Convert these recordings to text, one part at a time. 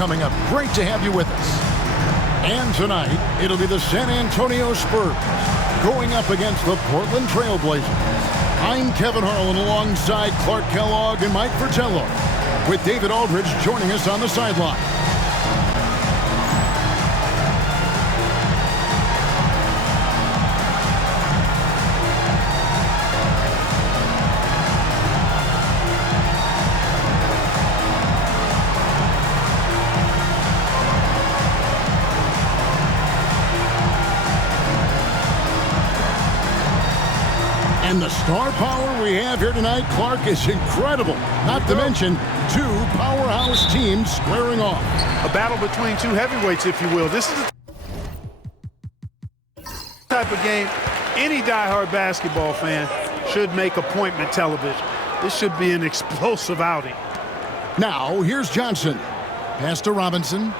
coming up. Great to have you with us. And tonight, it'll be the San Antonio Spurs going up against the Portland Trail Blazers. I'm Kevin Harlan alongside Clark Kellogg and Mike Fratello, with David Aldridge joining us on the sideline. And the star power we have here tonight, Clark, is incredible. Not to mention two powerhouse teams squaring off. A battle between two heavyweights, if you will. This is the type of game any diehard basketball fan should make appointment television. This should be an explosive outing. Now, here's Johnson. Pass to Robinson.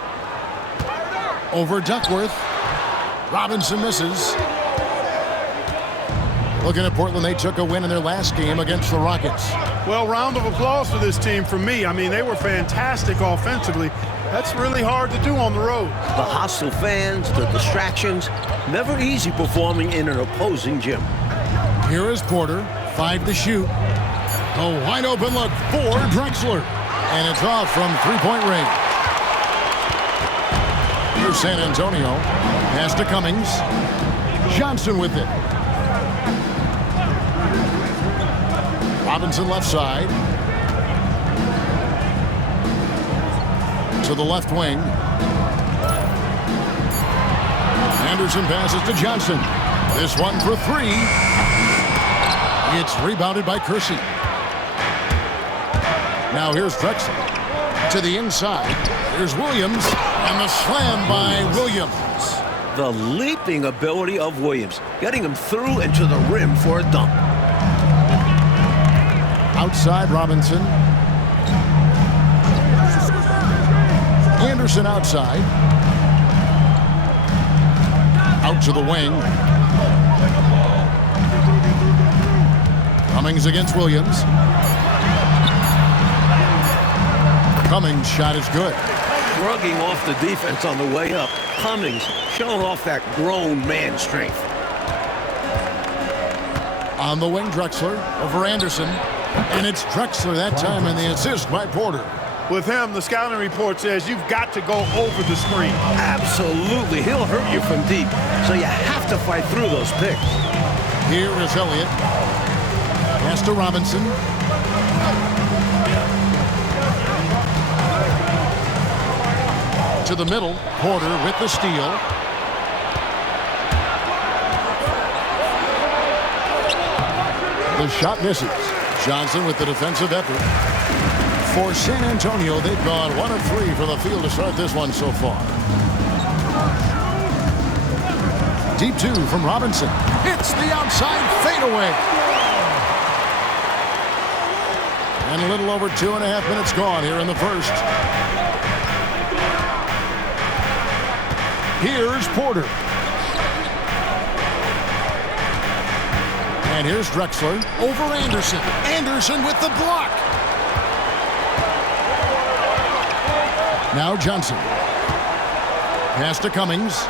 Over Duckworth. Robinson misses. Looking at Portland, they took a win in their last game against the Rockets. Well, round of applause for this team from me. I mean, they were fantastic offensively. That's really hard to do on the road. The hostile fans, the distractions, never easy performing in an opposing gym. Here is Porter, 5 to shoot. A wide open look for Drexler. And it's off from three-point range. Here's San Antonio. Pass to Cummings. Johnson with it. Robinson left side. To the left wing. Anderson passes to Johnson. This one for three. It's rebounded by Kersey. Now here's Drexler. To the inside. Here's Williams. And the slam by Williams. The leaping ability of Williams, getting him through and to the rim for a dunk. Outside Robinson. Anderson outside. Out to the wing. Cummings against Williams. Cummings' shot is good. Shrugging off the defense on the way up. Cummings showing off that grown man strength. On the wing, Drexler over Anderson. And it's Drexler that time, and the assist by Porter. With him, the scouting report says you've got to go over the screen. Absolutely. He'll hurt you from deep, so you have to fight through those picks. Here is Elliott. Pass to Robinson. To the middle. Porter with the steal. The shot misses. Johnson with the defensive effort. For San Antonio, they've gone 1 of 3 from the field to start this one so far. Deep 2 from Robinson. Hits the outside fadeaway. And a little over 2.5 minutes gone here in the first. Here's Porter. And here's Drexler over Anderson. Anderson with the block. Now Johnson. Pass to Cummings.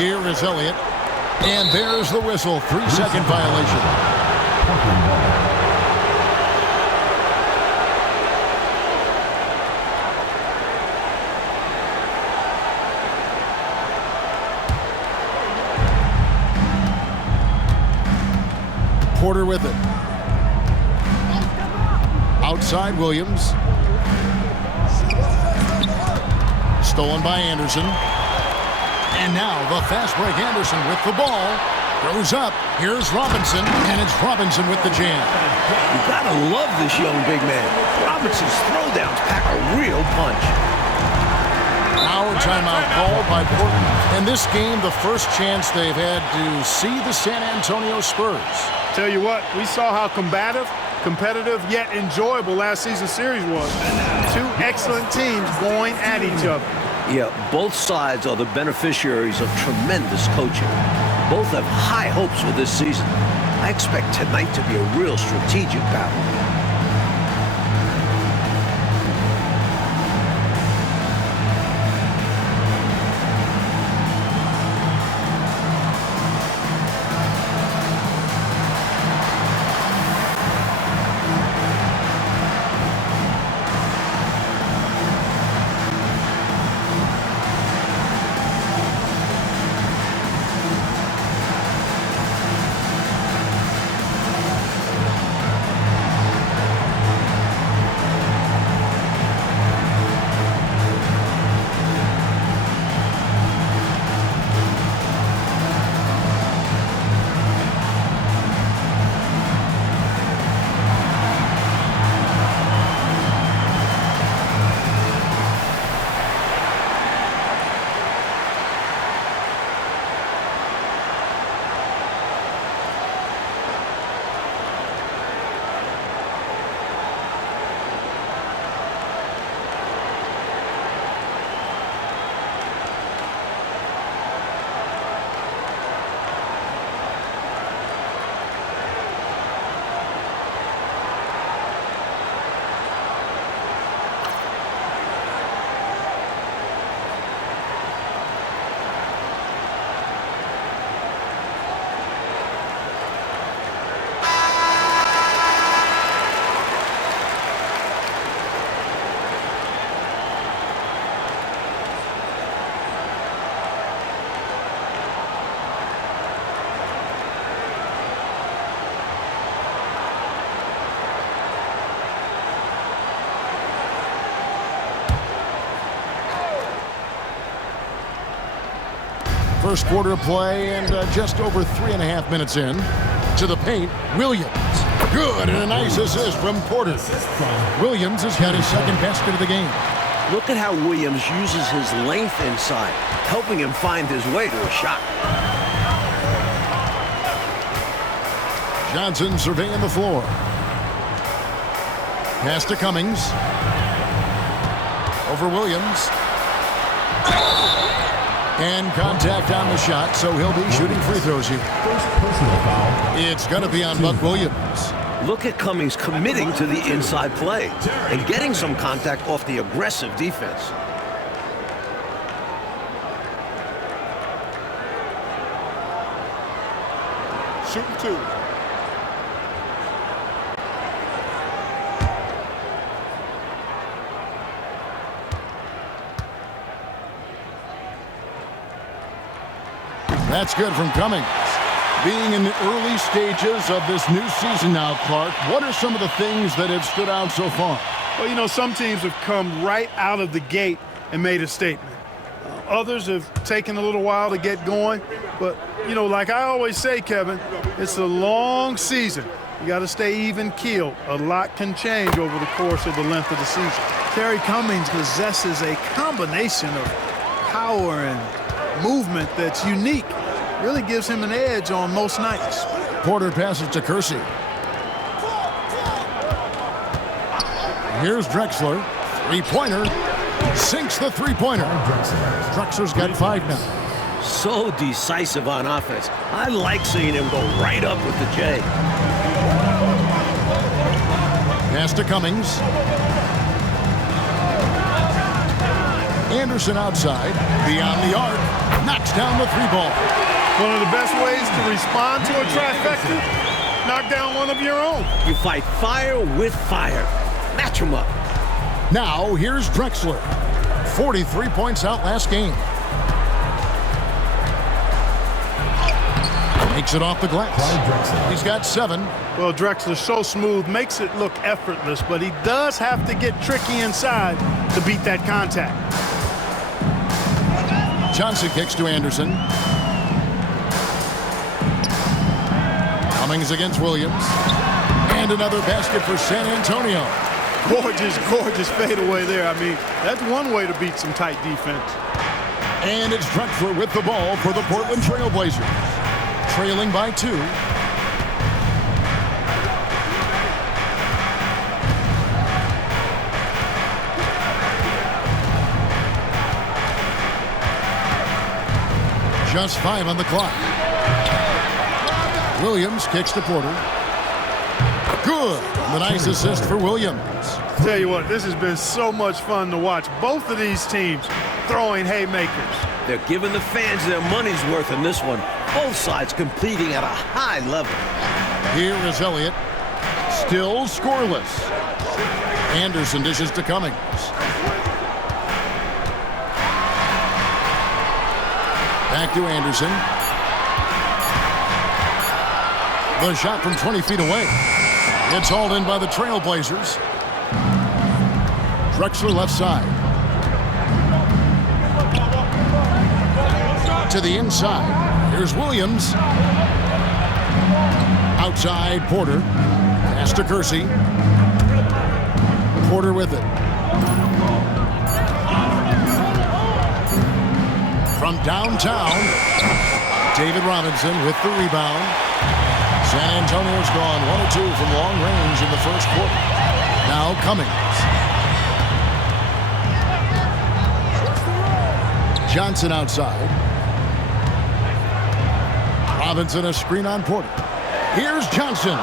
Here is Elliott. And there's the whistle. 3-second violation. Porter with it. Outside Williams. Stolen by Anderson. And now the fast break Anderson with the ball. Goes up. Here's Robinson. And it's Robinson with the jam. You gotta love this young big man. Robinson's throwdowns pack a real punch. Now a timeout called by Portland. In this game, the first chance they've had to see the San Antonio Spurs. Tell you what, we saw how competitive, yet enjoyable last season's series was. Two excellent teams going at each other. Yeah, both sides are the beneficiaries of tremendous coaching. Both have high hopes for this season. I expect tonight to be a real strategic battle. First quarter of play and just over 3.5 minutes in. To the paint, Williams. Good, and a nice assist from Porter. Williams has got his second basket of the game. Look at how Williams uses his length inside, helping him find his way to a shot. Johnson surveying the floor. Pass to Cummings. Over Williams. And contact on the shot, so he'll be shooting free throws here. First personal foul. It's going to be on Buck Williams. Look at Cummings committing to the inside play and getting some contact off the aggressive defense. Shooting two. That's good from Cummings. Being in the early stages of this new season now, Clark, what are some of the things that have stood out so far? Well, you know, some teams have come right out of the gate and made a statement. Others have taken a little while to get going. But, you know, like I always say, Kevin, it's a long season. You got to stay even keeled. A lot can change over the course of the length of the season. Terry Cummings possesses a combination of power and movement that's unique. Really gives him an edge on most nights. Porter passes to Kersey. Here's Drexler. Three-pointer. Sinks the three-pointer. Drexler's got 5 now. So decisive on offense. I like seeing him go right up with the J. Pass to Cummings. Anderson outside. Beyond the arc. Knocks down the three ball. One of the best ways to respond to a trifecta, knock down one of your own. You fight fire with fire. Match him up. Now, here's Drexler. 43 points out last game. Makes it off the glass. He's got 7. Well, Drexler's so smooth, makes it look effortless, but he does have to get tricky inside to beat that contact. Johnson kicks to Anderson. Cummings against Williams. And another basket for San Antonio. Gorgeous fadeaway there. I mean, that's one way to beat some tight defense. And it's Drexler with the ball for the Portland Trail Blazers. Trailing by 2. Just 5 on the clock. Williams kicks to Porter. Good. And the nice assist for Williams. Tell you what, this has been so much fun to watch. Both of these teams throwing haymakers. They're giving the fans their money's worth in this one. Both sides competing at a high level. Here is Elliott. Still scoreless. Anderson dishes to Cummings. Back to Anderson. The shot from 20 feet away. It's hauled in by the Trailblazers. Drexler left side. To the inside. Here's Williams. Outside, Porter. Pass to Kersey. Porter with it. From downtown, David Robinson with the rebound. San Antonio's gone 1 of 2 from long range in the first quarter. Now Cummings. Johnson outside. Robinson a screen on Porter. Here's Johnson.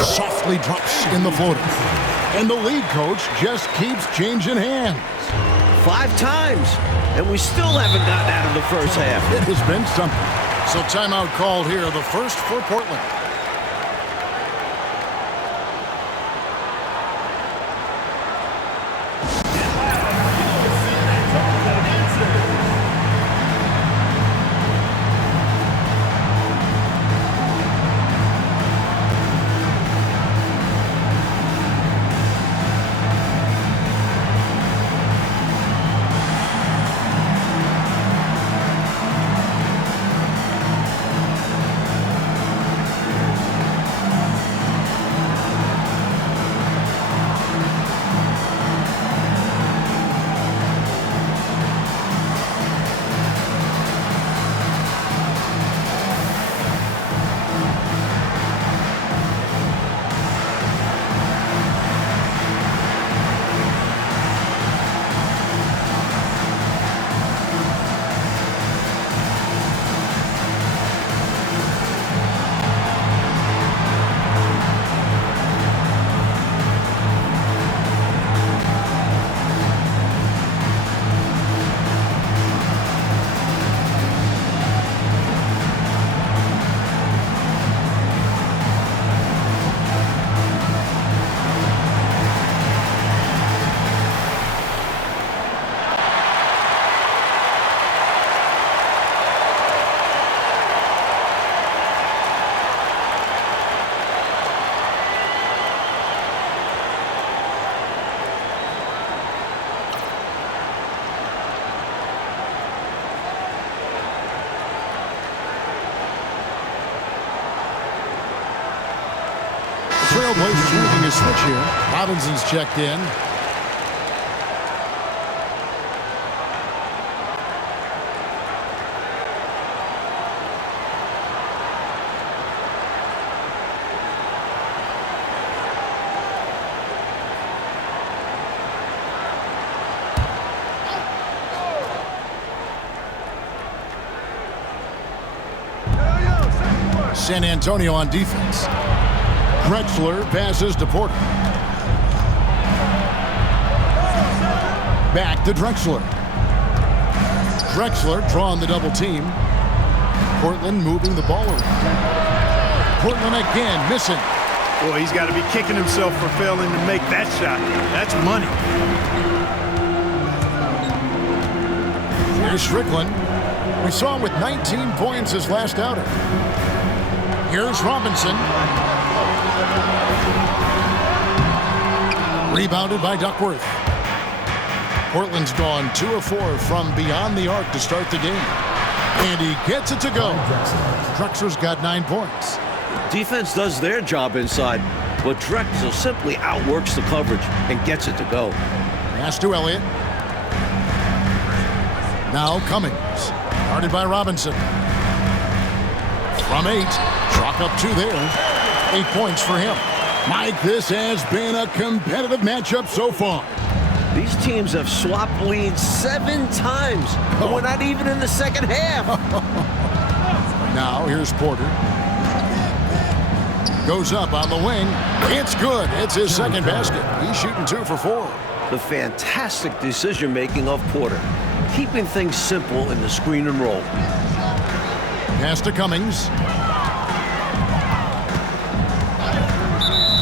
Softly drops in the floater. And the lead coach just keeps changing hands. 5 times, and we still haven't gotten out of the first half. It has been something. So timeout called here, the first for Portland. Trailblazers making a switch here. Robinson's checked in. San Antonio on defense. Drexler passes to Porter. Back to Drexler. Drexler drawing the double team. Portland moving the ball around. Portland again missing. Boy, he's got to be kicking himself for failing to make that shot. That's money. Here's Strickland. We saw him with 19 points his last outing. Here's Robinson. Rebounded by Duckworth. Portland's gone 2 of 4 from beyond the arc to start the game. And he gets it to go. Drexler's got 9 points. Defense does their job inside, but Drexler simply outworks the coverage and gets it to go. Pass to Elliott. Now Cummings. Guarded by Robinson. From 8. Chalk up 2 there. 8 points for him. Mike, this has been a competitive matchup so far. These teams have swapped leads 7 times, but we're not even in the second half. Now here's Porter. Goes up on the wing. It's good. It's his second basket. He's shooting 2 for 4. The fantastic decision-making of Porter, keeping things simple in the screen and roll. Pass to Cummings.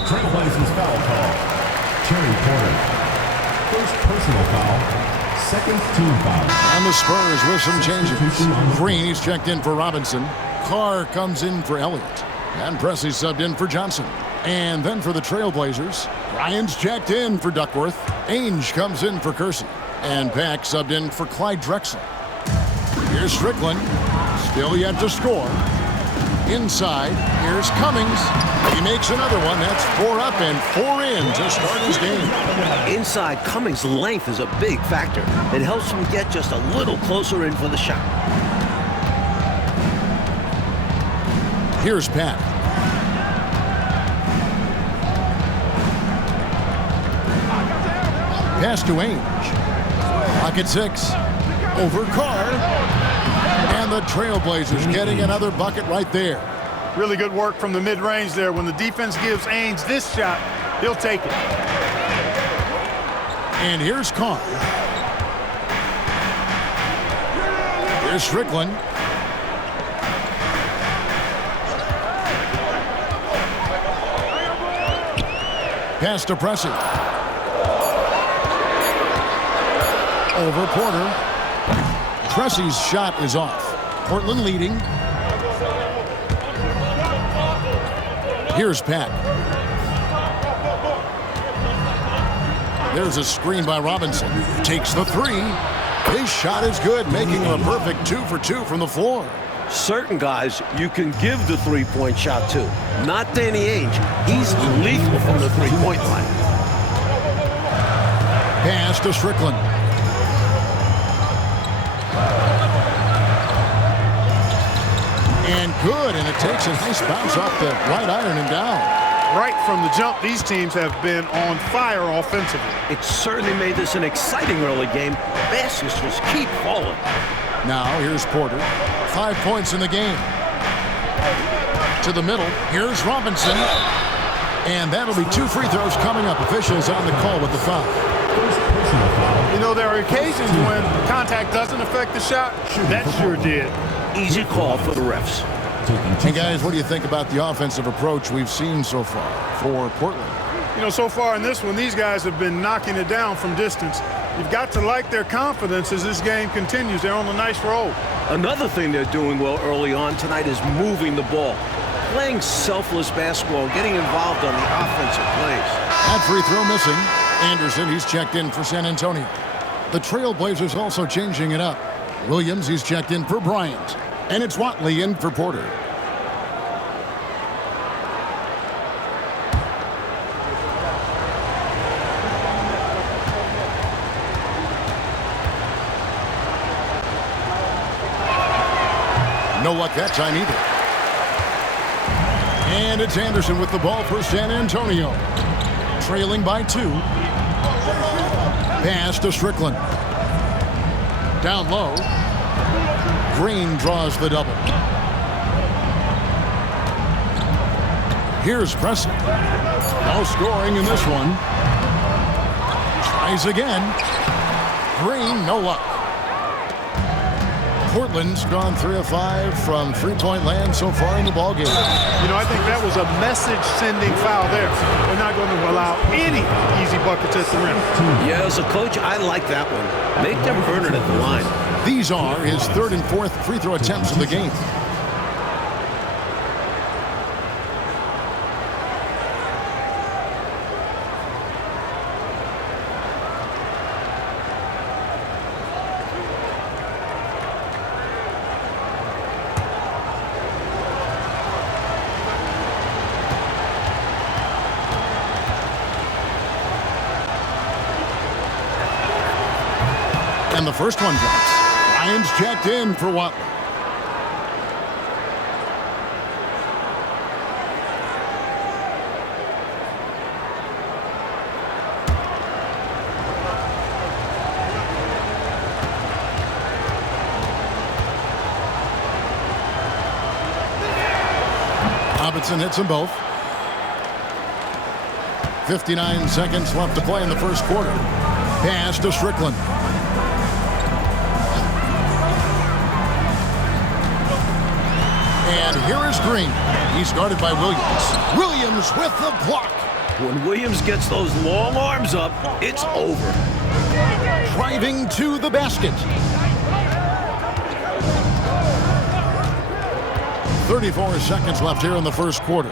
Trailblazers foul call. Terry Porter. First personal foul. Second team foul. And the Spurs with some changes. Green, he's checked in for Robinson. Carr comes in for Elliott. And Presley subbed in for Johnson. And then for the Trailblazers, Ryan's checked in for Duckworth. Ainge comes in for Kersey. And Pack subbed in for Clyde Drexel. Here's Strickland. Still yet to score. Inside, here's Cummings. He makes another one. That's 4 up and 4 in to start his game. Inside, Cummings' length is a big factor. It helps him get just a little closer in for the shot. Here's Pat. Pass to Ainge. Pocket 6. Over Carr. And the Trailblazers getting another bucket right there. Really good work from the mid-range there. When the defense gives Ainge this shot, he'll take it. And here's Carr. Here's Strickland. Pass to Pressey. Over Porter. Pressey's shot is off. Portland leading. Here's Pat. There's a screen by Robinson. Takes the 3. His shot is good, making him a perfect 2 for 2 from the floor. Certain guys you can give the three-point shot to. Not Danny Ainge. He's lethal from the three-point line. Pass to Strickland. And good, and it takes a nice bounce off the right iron and down. Right from the jump, these teams have been on fire offensively. It certainly made this an exciting early game. Baskets just keep falling. Now here's Porter. 5 points in the game. To the middle. Here's Robinson. And that'll be 2 free throws coming up. Officials on the call with the foul. You know, there are occasions when contact doesn't affect the shot. That sure did. Easy call for the refs. And guys, what do you think about the offensive approach we've seen so far for Portland? You know, so far in this one, these guys have been knocking it down from distance. You've got to like their confidence as this game continues. They're on a nice roll. Another thing they're doing well early on tonight is moving the ball. Playing selfless basketball, getting involved on the offensive plays. That free throw missing. Anderson, he's checked in for San Antonio. The Trailblazers also changing it up. Williams, he's checked in for Bryant. And it's Watley in for Porter. No luck that time either. And it's Anderson with the ball for San Antonio. Trailing by 2. Pass to Strickland. Down low. Green draws the double. Here's Presley. No scoring in this one. Tries again. Green, no luck. Portland's gone 3 of 5 from three-point land so far in the ballgame. You know, I think that was a message-sending foul there. They're not going to allow any easy buckets at the rim. Yeah, as a coach, I like that one. Make them earn it at the line. These are his 3rd and 4th free throw attempts of the game. And the first one drops. Ryan's checked in for Watley. Robinson hits them both. 59 seconds left to play in the first quarter. Pass to Strickland. And here is Green. He's guarded by Williams. Williams with the block. When Williams gets those long arms up, it's over. Driving to the basket. 34 seconds left here in the first quarter.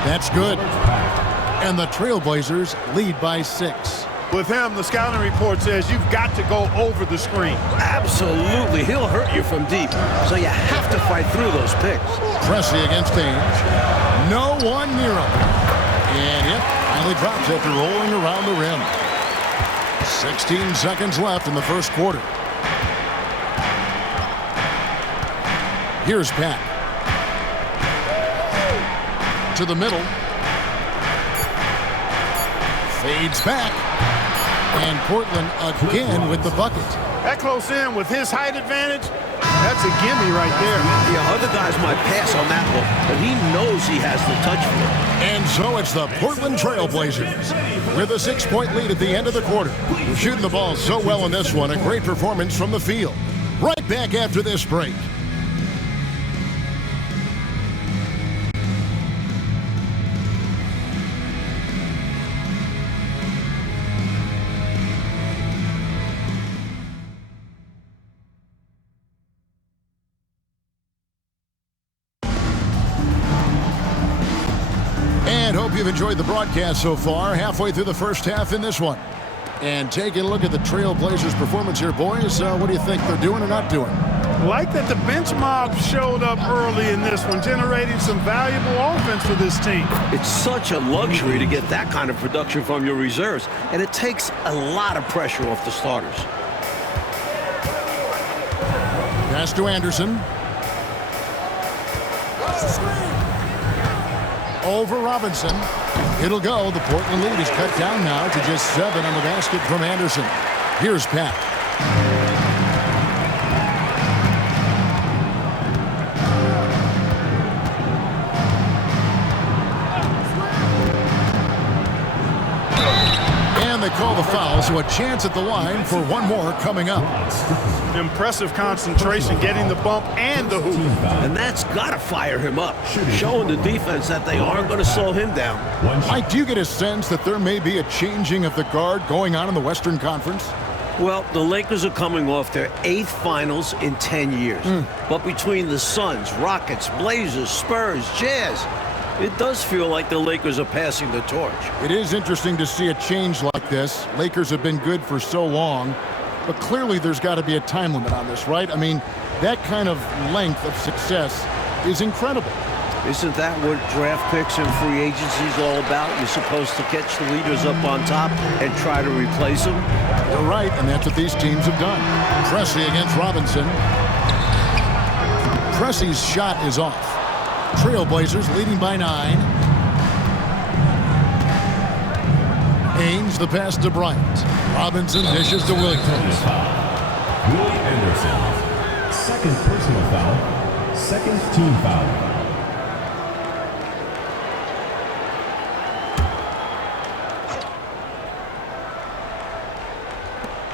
That's good. And the Trailblazers lead by 6. With him, the scouting report says you've got to go over the screen. Absolutely. He'll hurt you from deep, so you have to fight through those picks. Pressey against Ainge. No one near him. And yep, finally drops after rolling around the rim. 16 seconds left in the first quarter. Here's Pat. To the middle. Fades back. And Portland again with the bucket. That close in with his height advantage, that's a gimme right there. Yeah, other guys might pass on that one, but he knows he has the touch for it. And so it's the Portland Trailblazers with a 6-point lead at the end of the quarter. We're shooting the ball so well in this one. A great performance from the field. Right back after this break. Hope you've enjoyed the broadcast so far. Halfway through the first half in this one. And taking a look at the Trailblazers' performance here, boys. What do you think they're doing or not doing? Like that the bench mob showed up early in this one, generating some valuable offense for this team. It's such a luxury to get that kind of production from your reserves, and it takes a lot of pressure off the starters. Pass to Anderson. Over Robinson. It'll go. The Portland lead is cut down now to just 7 on the basket from Anderson. Here's Pat. And they call the foul, so a chance at the line for one more coming up. Impressive concentration, getting the bump and the hoop. And that's got to fire him up, showing the defense that they aren't going to slow him down. Mike, do you get a sense that there may be a changing of the guard going on in the Western Conference? Well, the Lakers are coming off their 8th finals in 10 years. But between the Suns, Rockets, Blazers, Spurs, Jazz, it does feel like the Lakers are passing the torch. It is interesting to see a change like this. Lakers have been good for so long. But clearly there's got to be a time limit on this, right? I mean, that kind of length of success is incredible. Isn't that what draft picks and free agency is all about? You're supposed to catch the leaders up on top and try to replace them? You're right, and that's what these teams have done. Pressey against Robinson. Pressey's shot is off. Trailblazers leading by 9. Ainge the pass to Bryant. Robinson dishes to Williams. Willie Anderson. Second personal foul. Second team foul.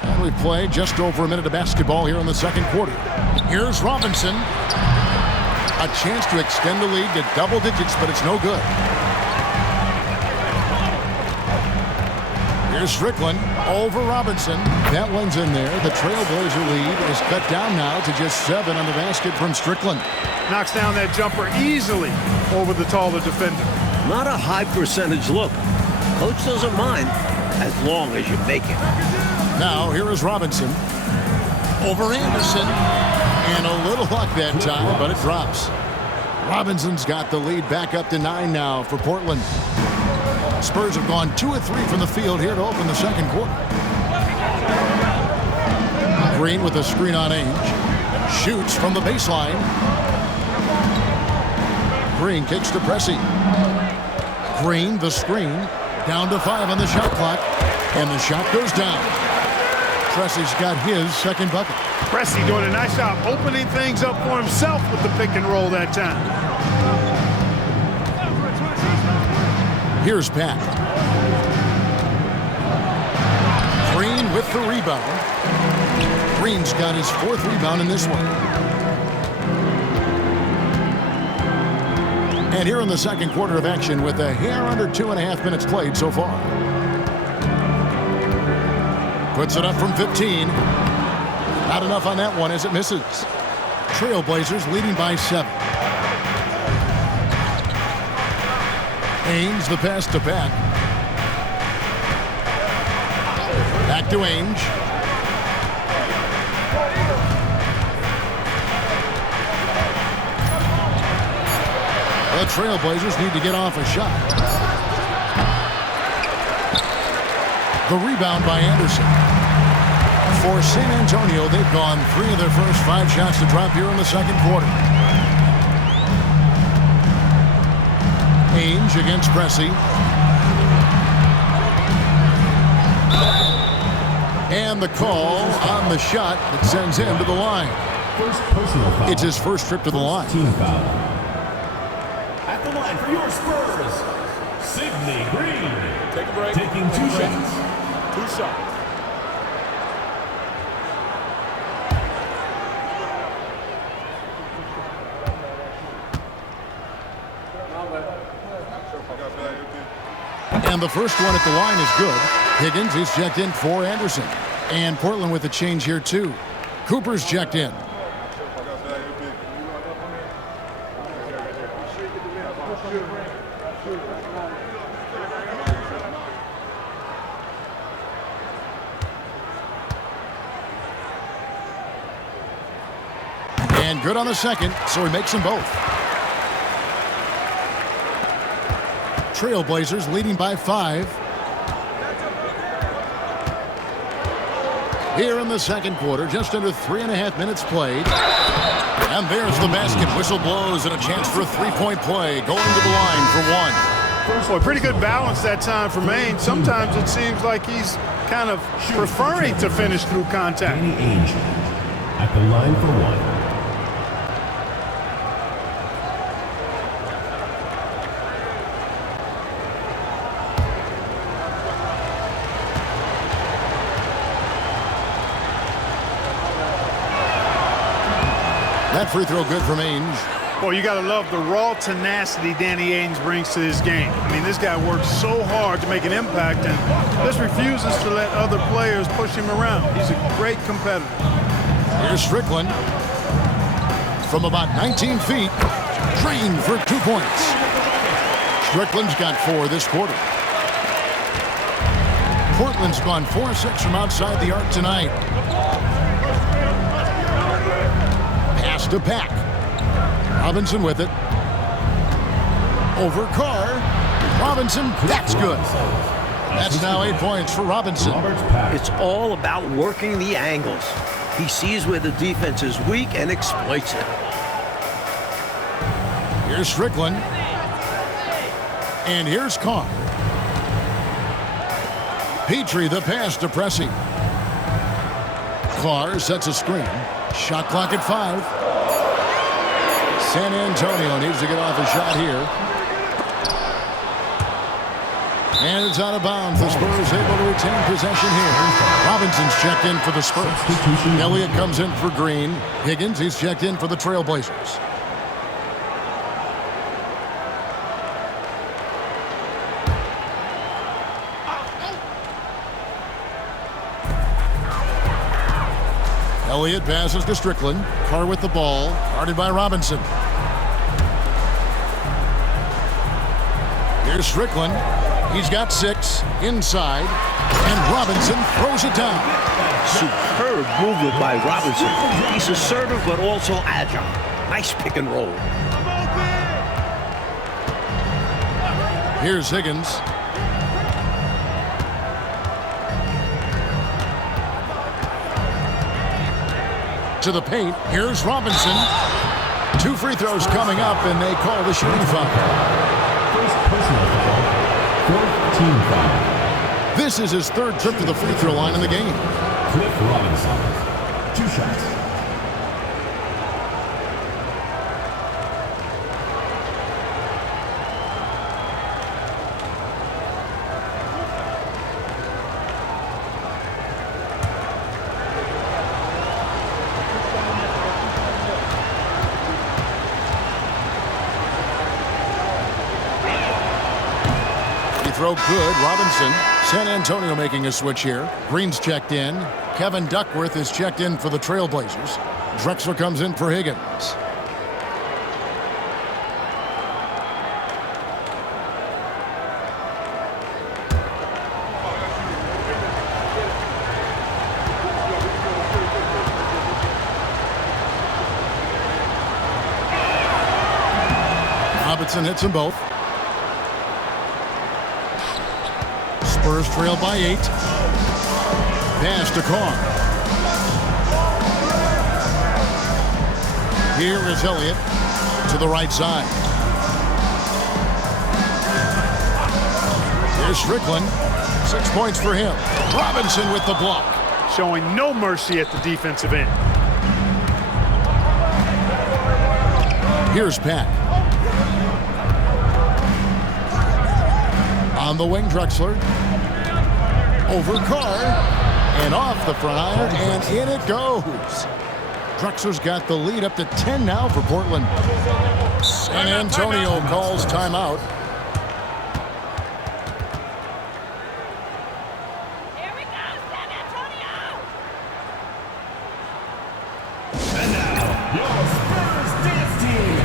And we play just over a minute of basketball here in the second quarter. Here's Robinson. A chance to extend the lead to double digits, but it's no good. Here's Strickland over Robinson. That one's in there. The Trailblazer lead is cut down now to just 7 on the basket from Strickland. Knocks down that jumper easily over the taller defender. Not a high percentage look. Coach doesn't mind as long as you make it. Now here is Robinson over Anderson. And a little luck that time, but it drops. Robinson's got the lead back up to 9 now for Portland. Spurs have gone 2 of 3 from the field here to open the second quarter. Green with a screen on Ainge. Shoots from the baseline. Green kicks to Pressey. Green, the screen. Down to 5 on the shot clock. And the shot goes down. Pressey's got his second bucket. Pressey doing a nice job opening things up for himself with the pick and roll that time. Here's Pat. Green with the rebound. Green's got his 4th rebound in this one. And here in the second quarter of action with a hair under 2.5 minutes played so far. Puts it up from 15. Not enough on that one as it misses. Trailblazers leading by 7. Ainge, the pass to Pat. Back to Ainge. The Trailblazers need to get off a shot. The rebound by Anderson. For San Antonio, they've gone 3 of their first 5 shots to drop here in the second quarter. Ainge against Pressey. And the call on the shot that sends him to the line. First personal foul. It's his first trip to the line. Team foul. At the line for your Spurs, Sidney Green. Take a break. Taking 2 shots. 2 shots. And the first one at the line is good. Higgins is checked in for Anderson. And Portland with a change here too. Cooper's checked in. And good on the second, so he makes them both. Trailblazers leading by 5. Here in the second quarter, just under 3.5 minutes played. And there's the basket. Whistle blows and a chance for a 3-point play. Going to the line for 1. Boy, pretty good balance that time for Maine. Sometimes it seems like he's kind of preferring to finish through contact. Danny Ainge at the line for 1. That free throw good from Ainge. Boy, you got to love the raw tenacity Danny Ainge brings to this game. I mean, this guy works so hard to make an impact and just refuses to let other players push him around. He's a great competitor. Here's Strickland. From about 19 feet, Green for 2 points. Strickland's got 4 this quarter. Portland's gone 4-6 from outside the arc tonight. Pass to Pack. Robinson with it. Over Carr. Robinson, that's good. That's now 8 points for Robinson. It's all about working the angles. He sees where the defense is weak and exploits it. Here's Strickland. And here's Carr. Petrie, the pass to Pressey. Carr sets a screen. Shot clock at 5. San Antonio needs to get off a shot here. And it's out of bounds. The Spurs able to retain possession here. Robinson's checked in for the Spurs. Elliott comes in for Green. Higgins, he's checked in for the Trailblazers. Elliott passes to Strickland. Carr with the ball. Guarded by Robinson. Here's Strickland. He's got 6 inside. And Robinson throws it down. Superb movement by Robinson. He's assertive but also agile. Nice pick and roll. Here's Higgins. To the paint. Here's Robinson. 2 free throws coming up, and they call the shooting foul. First personal foul. 4th team foul. This is his 3rd trip to the free throw line in the game. Cliff Robinson. 2 shots. throw good. Robinson. San Antonio making a switch here. Green's checked in. Kevin Duckworth is checked in for the Trailblazers. Drexler comes in for Higgins. Robinson hits them both. Spurs trail by 8. Pass to Carr. Here is Elliott to the right side. Here's Strickland. 6 points for him. Robinson with the block. Showing no mercy at the defensive end. Here's Pat. On the wing, Drexler. Over Carr. And off the front iron, and in it goes. Drexler's got the lead up to 10 now for Portland. San Antonio calls timeout. Here we go, San Antonio! And now, your Spurs dance team.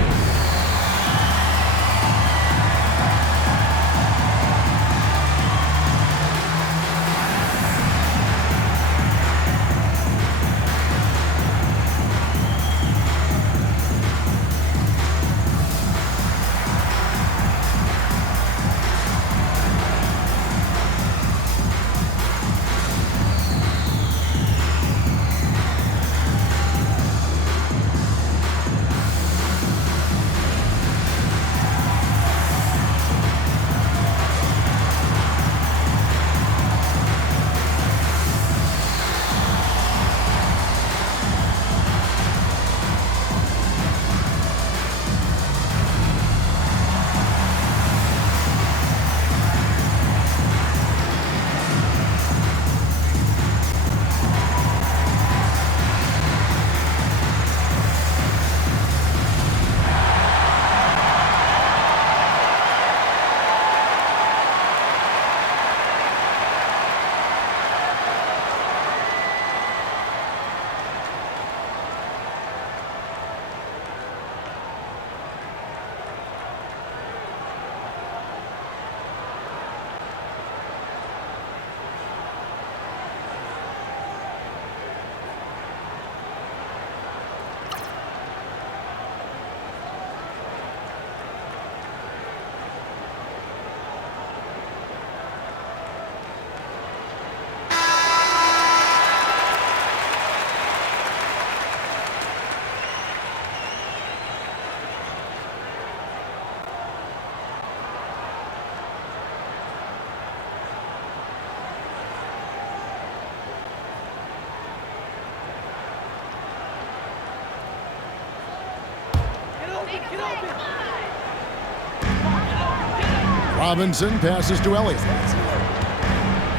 Robinson passes to Elliott.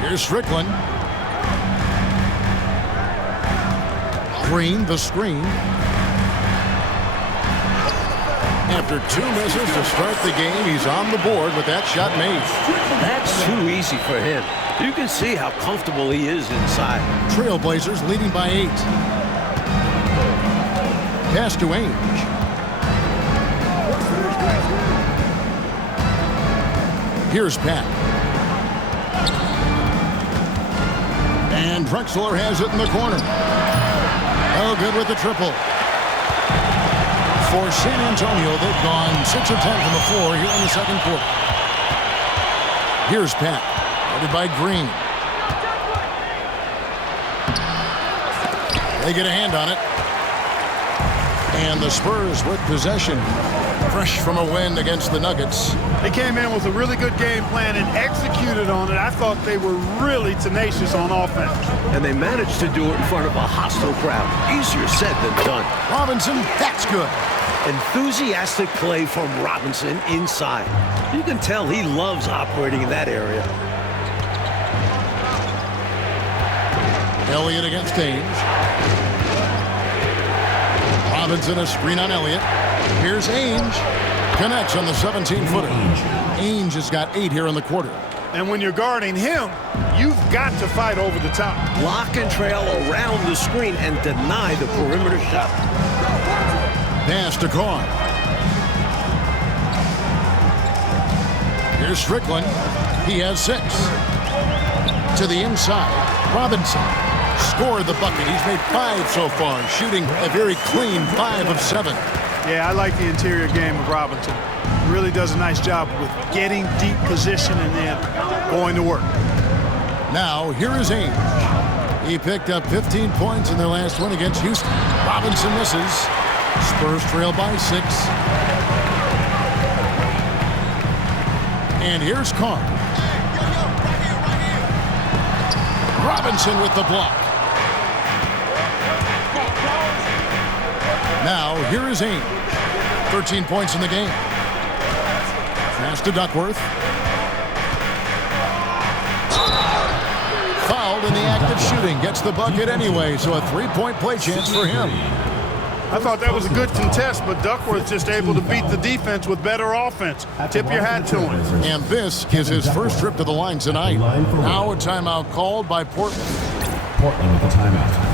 Here's Strickland. Green, the screen. After 2 misses to start the game, he's on the board with that shot made. That's too easy for him. You can see how comfortable he is inside. Trailblazers leading by 8. Pass to Ainge. Here's Pat. And Drexler has it in the corner. Oh, good with the triple. For San Antonio, they've gone 6 of 10 from the floor here in the second quarter. Here's Pat, headed by Green. They get a hand on it. And the Spurs with possession. Fresh from a win against the Nuggets. They came in with a really good game plan and executed on it. I thought they were really tenacious on offense. And they managed to do it in front of a hostile crowd. Easier said than done. Robinson, that's good. Enthusiastic play from Robinson inside. You can tell he loves operating in that area. Elliott against Ainge. Robinson a screen on Elliott. Here's Ainge. Connects on the 17-footer. Ainge has got 8 here in the quarter. And when you're guarding him, you've got to fight over the top. Block and trail around the screen and deny the perimeter shot. Pass to Carr. Here's Strickland. He has 6. To the inside. Robinson scored the bucket. He's made 5 so far, shooting a very clean 5 of 7. Yeah, I like the interior game of Robinson. Really does a nice job with getting deep position and then going to work. Now, here is Ainge. He picked up 15 points in their last win against Houston. Robinson misses. Spurs trail by 6. And here's Carr. Robinson with the block. Now, here is Ainge. 13 points in the game. Pass to Duckworth. Fouled in the act of shooting. Gets the bucket anyway, so a 3-point play chance for him. I thought that was a good contest, but Duckworth just able to beat the defense with better offense. Tip your hat to him. And this is his first trip to the line tonight. Now a timeout called by Portland. Portland with a timeout.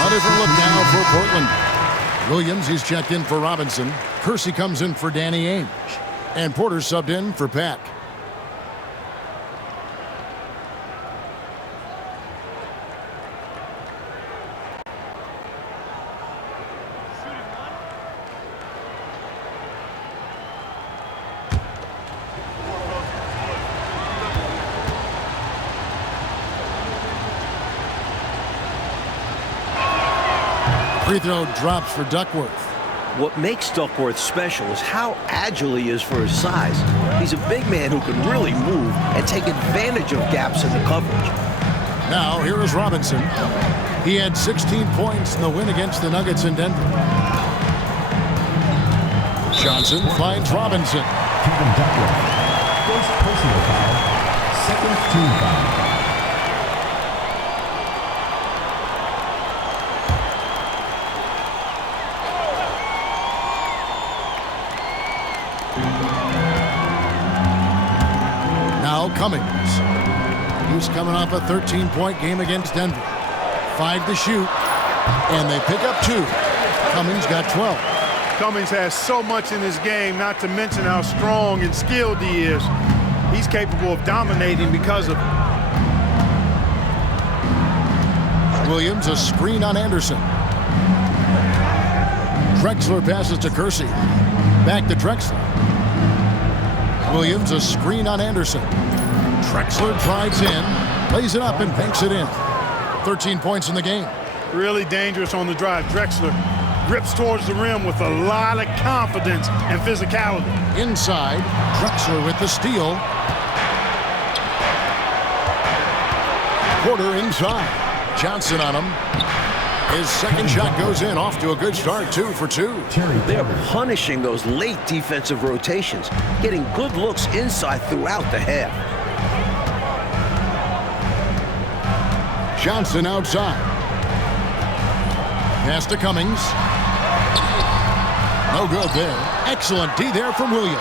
A different look now for Portland. Williams, he's checked in for Robinson. Kersey comes in for Danny Ainge. And Porter subbed in for Pack. Free throw drops for Duckworth. What makes Duckworth special is how agile he is for his size. He's a big man who can really move and take advantage of gaps in the coverage. Now, here is Robinson. He had 16 points in the win against the Nuggets in Denver. Johnson finds Robinson. Kevin Duckworth. First personal foul. Second team foul. Now Cummings. He's coming off a 13-point game against Denver. 5 to shoot, and they pick up 2. Cummings got 12. Cummings has so much in his game, not to mention how strong and skilled he is. He's capable of dominating because of it. Williams, a screen on Anderson. Drexler passes to Kersey. Back to Drexler. Williams, a screen on Anderson. Drexler drives in, lays it up and banks it in. 13 points in the game. Really dangerous on the drive. Drexler grips towards the rim with a lot of confidence and physicality. Inside, Drexler with the steal. Porter inside. Johnson on him. His second shot goes in, off to a good start, 2 for 2. They're punishing those late defensive rotations, getting good looks inside throughout the half. Johnson outside. Pass to Cummings. No good there. Excellent D there from Williams.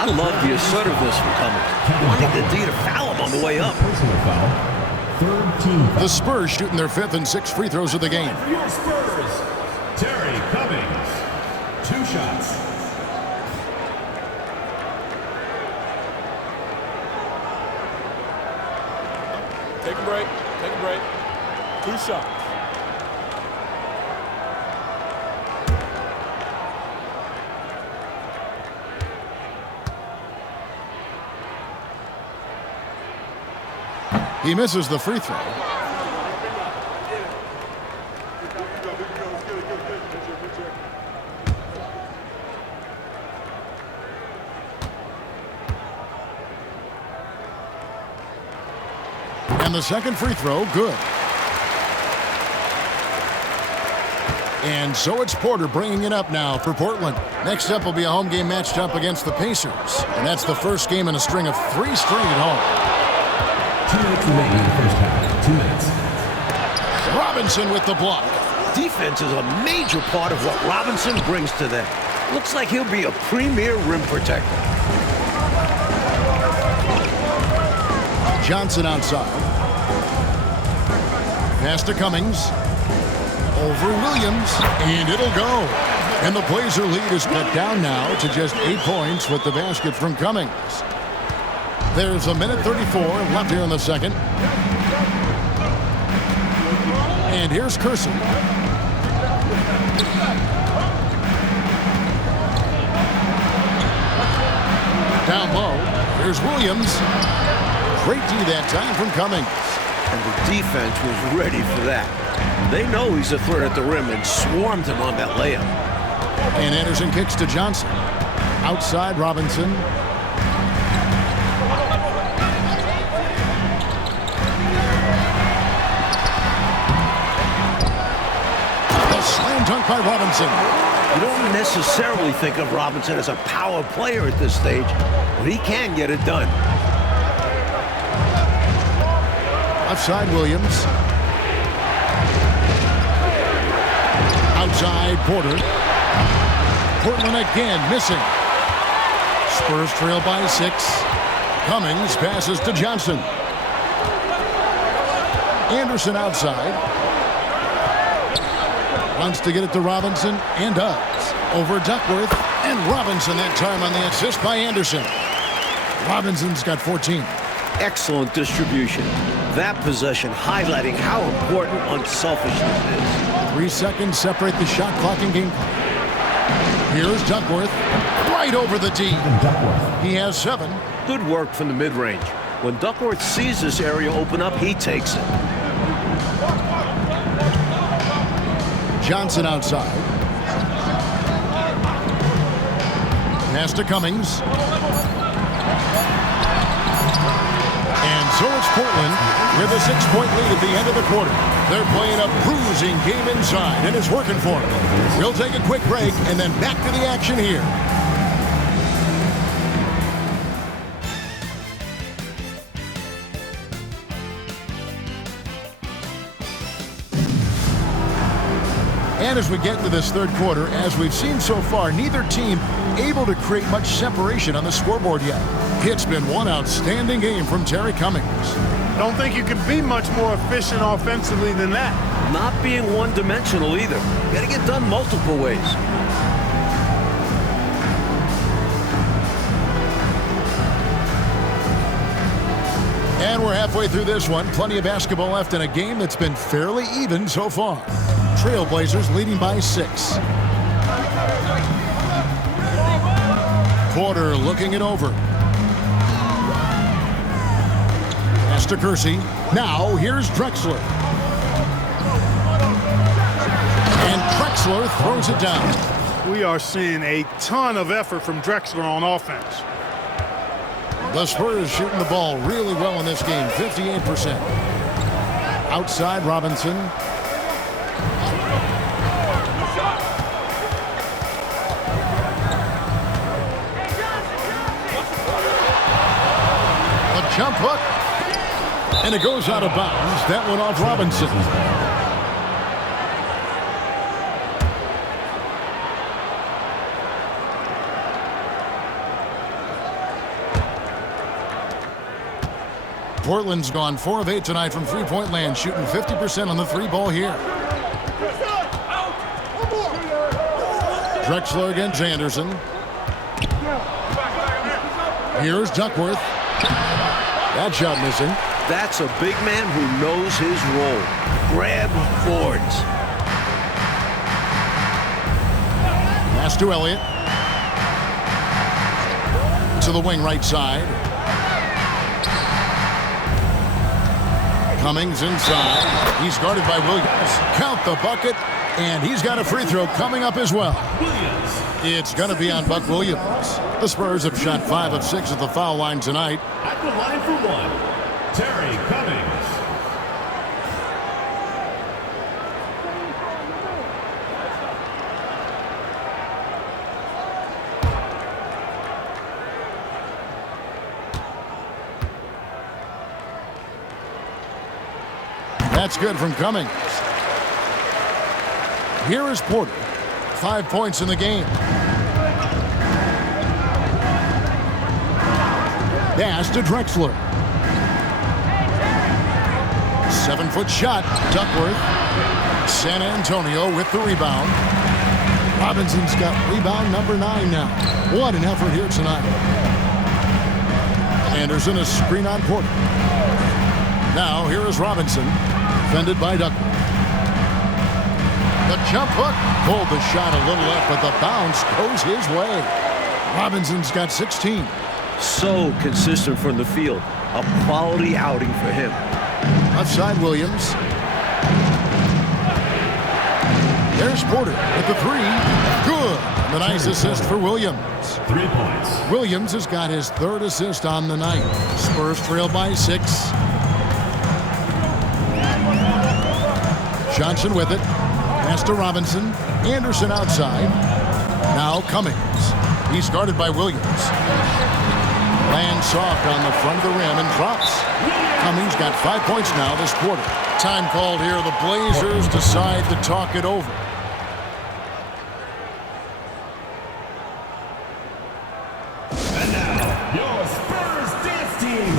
I love the assertiveness from Cummings, wanting the D to foul him on the way up. Personal foul. Third team foul. The Spurs shooting their 5th and 6th free throws of the game. For your Spurs, Terry Cummings. 2 shots. Take a break. Take a break. 2 shots. He misses the free throw. And the second free throw, good. And so it's Porter bringing it up now for Portland. Next up will be a home game matched up against the Pacers. And that's the first game in a string of 3 straight at home. 2 minutes remaining in the first half. 2 minutes. Robinson with the block. Defense is a major part of what Robinson brings to them. Looks like he'll be a premier rim protector. Johnson outside. Pass to Cummings. Over Williams, and it'll go. And the Blazer lead is cut down now to just 8 points with the basket from Cummings. There's a minute 34 left here in the second. And here's Kersey. Down low, here's Williams. Great D that time from Cummings. And the defense was ready for that. They know he's a threat at the rim and swarmed him on that layup. And Anderson kicks to Johnson. Outside Robinson. A slam dunk by Robinson. You don't necessarily think of Robinson as a power player at this stage, but he can get it done. Outside Williams. Outside Porter. Portland again missing. Spurs trail by 6. Cummings passes to Johnson. Anderson outside. Wants to get it to Robinson and does. Over Duckworth and Robinson that time on the assist by Anderson. Robinson's got 14. Excellent distribution. That possession highlighting how important unselfishness is. 3 seconds separate the shot clock and game clock. Here's Duckworth. Right over the D. He has 7. Good work from the mid-range. When Duckworth sees this area open up, he takes it. Johnson outside. Pass to Cummings. And so it's Portland with a 6-point lead at the end of the quarter. They're playing a bruising game inside, and it's working for them. We'll take a quick break and then back to the action here. And as we get into this third quarter, as we've seen so far, neither team able to create much separation on the scoreboard yet. It's been one outstanding game from Terry Cummings. Don't think you can be much more efficient offensively than that. Not being one-dimensional either. Got to get done multiple ways. And we're halfway through this one. Plenty of basketball left in a game that's been fairly even so far. Trailblazers leading by 6. Porter looking it over. Pass to Kersey. Now here's Drexler. And Drexler throws it down. We are seeing a ton of effort from Drexler on offense. The Spurs shooting the ball really well in this game, 58%. Outside Robinson. jump hook. And it goes out of bounds. That one off Robinson. Portland's gone 4 of 8 tonight from three-point land, shooting 50% on the three ball here. Drexler against Anderson. Here's Duckworth. That shot missing. That's a big man who knows his role. Grab boards. Pass to Elliott. To the wing right side. Cummings inside. He's guarded by Williams. Count the bucket, and he's got a free throw coming up as well. It's going to be on Buck Williams. The Spurs have shot 5 of 6 at the foul line tonight. At the line for one, Terry Cummings. That's good from Cummings. Here is Porter. 5 points in the game. Pass to Drexler. 7-foot shot. Duckworth. San Antonio with the rebound. Robinson's got rebound number 9 now. What an effort here tonight. Anderson, a screen on Porter. Now here is Robinson. Defended by Duckworth. The jump hook. Pulled the shot a little left, but the bounce goes his way. Robinson's got 16. So consistent from the field. A quality outing for him. Outside Williams. There's Porter with the three. Good. The nice assist for Williams. 3 points. Williams has got his 3rd assist on the night. Spurs trail by 6. Johnson with it. Pass to Robinson. Anderson outside. Now Cummings. He's guarded by Williams. Lands soft on the front of the rim and drops. Cummings got 5 points now this quarter. Time called here. The Blazers decide to talk it over. And now, your Spurs dance team.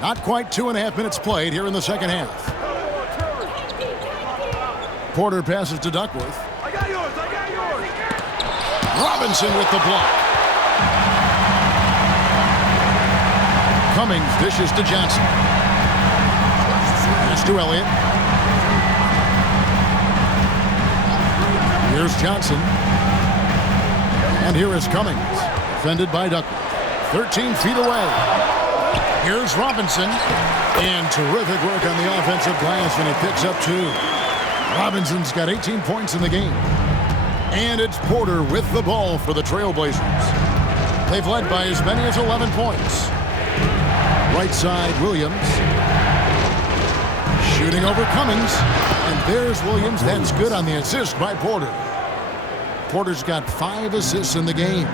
Not quite 2.5 minutes played here in the second half. Porter passes to Duckworth. I got yours. I got yours. Robinson with the block. Cummings dishes to Johnson. Pass to Elliott. Here's Johnson. And here is Cummings. Defended by Duckworth. 13 feet away. Here's Robinson. And terrific work on the offensive glass, and he picks up 2. Robinson's got 18 points in the game. And it's Porter with the ball for the Trailblazers. They've led by as many as 11 points. Right side, Williams. Shooting over Cummings. And there's Williams. That's good on the assist by Porter. Porter's got 5 assists in the game.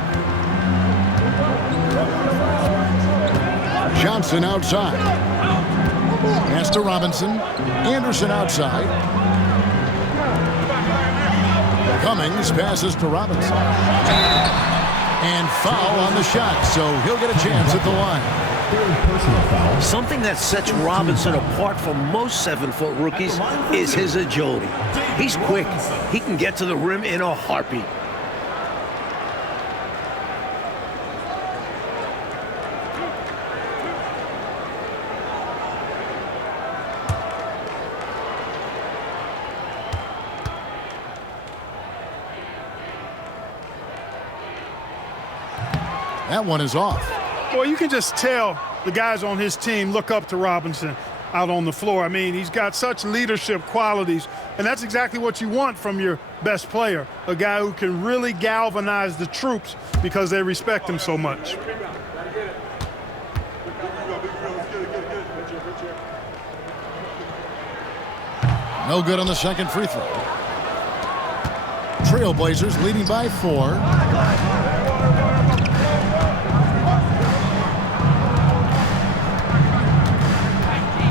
Johnson outside. Pass to Robinson. Anderson outside. Cummings passes to Robinson. And foul on the shot, so he'll get a chance at the line. Personal foul. Something that sets Robinson apart from most 7-foot rookies is his agility. He's quick. He can get to the rim in a heartbeat. That one is off. Well, you can just tell the guys on his team look up to Robinson out on the floor. I mean, he's got such leadership qualities, and that's exactly what you want from your best player, a guy who can really galvanize the troops because they respect him so much. No good on the second free throw. Trailblazers leading by 4.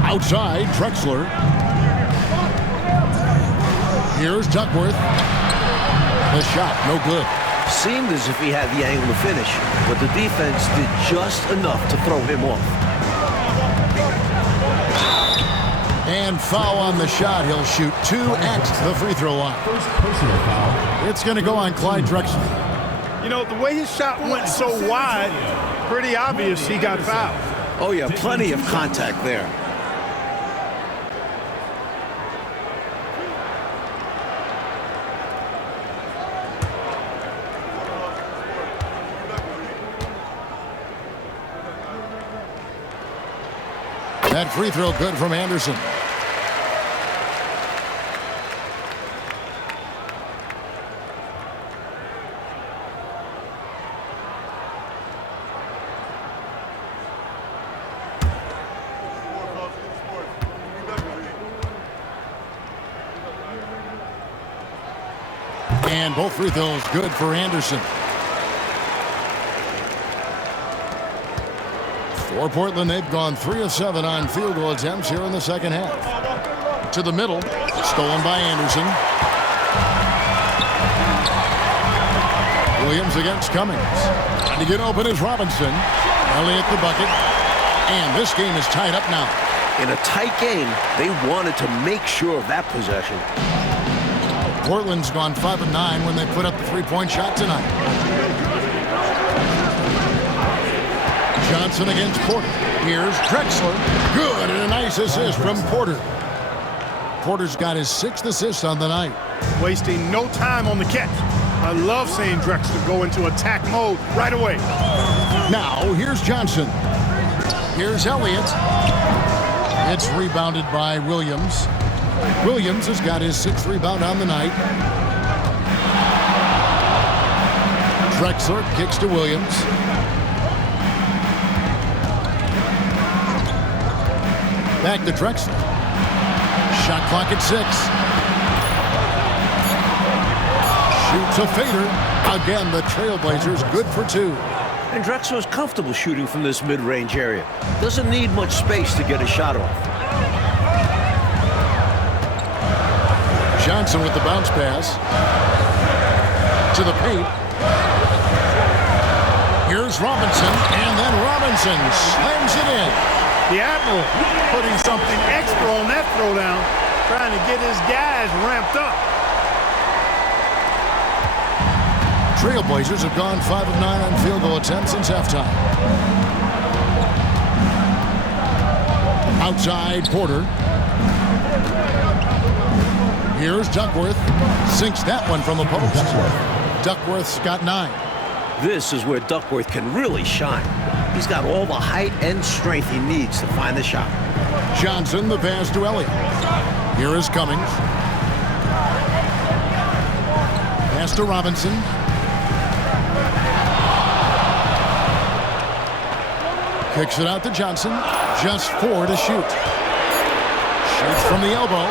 Outside, Drexler. Here's Duckworth. The shot, no good. Seemed as if he had the angle to finish, but the defense did just enough to throw him off. And foul on the shot. He'll shoot 2 at the free throw line. First personal foul. It's going to go on Clyde Drexler. You know, the way his shot went so wide, pretty obvious he got fouled. Oh, yeah, plenty of contact there. That free throw good from Anderson. And both free throws good for Anderson. For Portland, they've gone 3 of 7 on field goal attempts here in the second half. To the middle, stolen by Anderson. Williams against Cummings. Trying to get open is Robinson. Elliott the bucket. And this game is tied up now. In a tight game, they wanted to make sure of that possession. Portland's gone 5 of 9 when they put up the three-point shot tonight. Johnson against Porter. Here's Drexler. Good, and a nice assist from Porter. Porter's got his 6th assist on the night. Wasting no time on the catch. I love seeing Drexler go into attack mode right away. Now, here's Johnson. Here's Elliott. It's rebounded by Williams. Williams has got his 6th rebound on the night. Drexler kicks to Williams. Back to Drexler. Shot clock at 6. Shoots a fader. Again, the Trailblazers good for 2. And Drexler's comfortable shooting from this mid-range area. Doesn't need much space to get a shot off. Johnson with the bounce pass. To the paint. Here's Robinson, and then Robinson slams it in. The Admiral putting something extra on that throwdown, trying to get his guys ramped up. Trailblazers have gone 5 of 9 on field goal attempts since halftime. Outside, Porter. Here's Duckworth. Sinks that one from the post. Duckworth's got 9. This is where Duckworth can really shine. He's got all the height and strength he needs to find the shot. Johnson, the pass to Elliott. Here is Cummings. Pass to Robinson. Kicks it out to Johnson. Just 4 to shoot. Shoots from the elbow.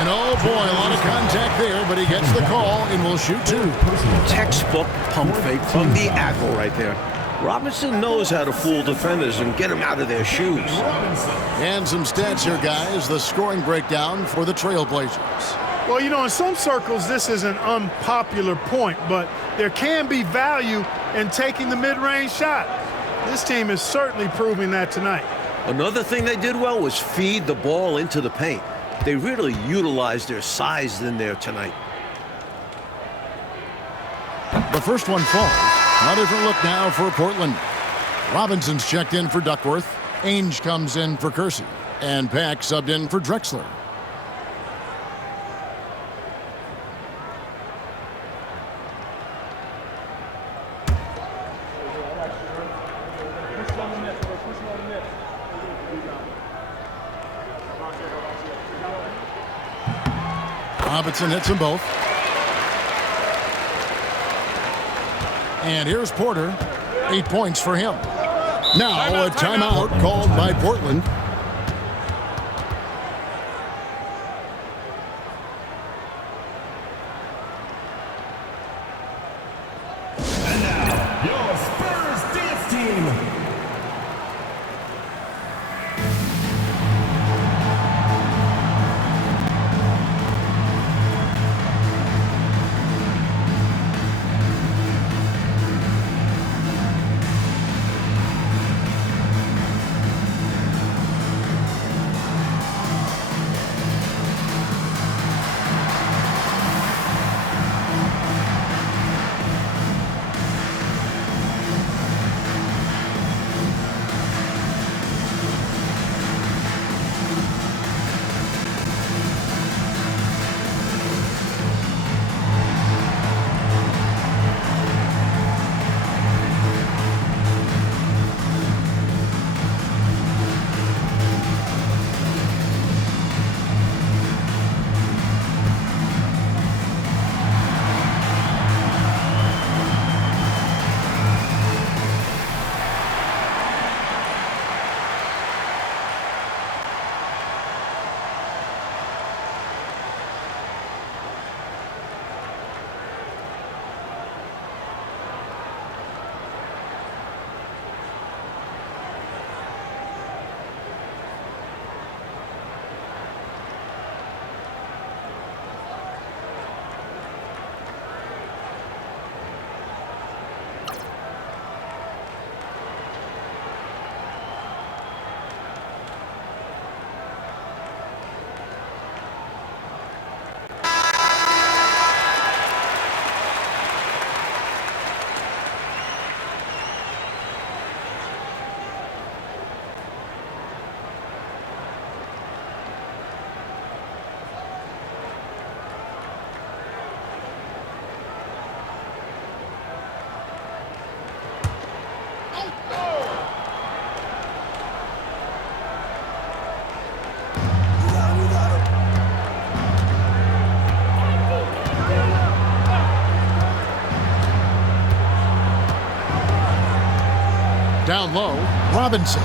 And oh boy, a lot of contact there, but he gets the call and will shoot 2. Textbook pump fake from the Admiral right there. Robinson knows how to fool defenders and get them out of their shoes. And some stats here, guys. The scoring breakdown for the Trailblazers. Well, you know, in some circles, this is an unpopular point, but there can be value in taking the mid-range shot. This team is certainly proving that tonight. Another thing they did well was feed the ball into the paint. They really utilized their size in there tonight. The first one falls. A different look now for Portland. Robinson's checked in for Duckworth. Ainge comes in for Kersey. And Pack subbed in for Drexler. Robinson hits them both. And here's Porter. 8 points for him. Now a timeout called by Portland. And now, your Spurs dance team. Down low, Robinson.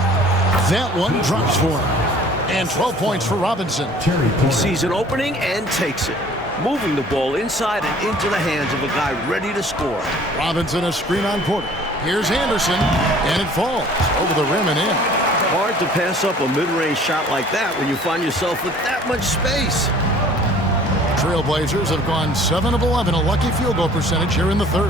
That one drops for him. And 12 points for Robinson. He sees an opening and takes it, moving the ball inside and into the hands of a guy ready to score. Robinson a screen on Porter. Here's Anderson, and it falls over the rim and in. Hard to pass up a mid-range shot like that when you find yourself with that much space. Trailblazers have gone 7 of 11, a lucky field goal percentage here in the third.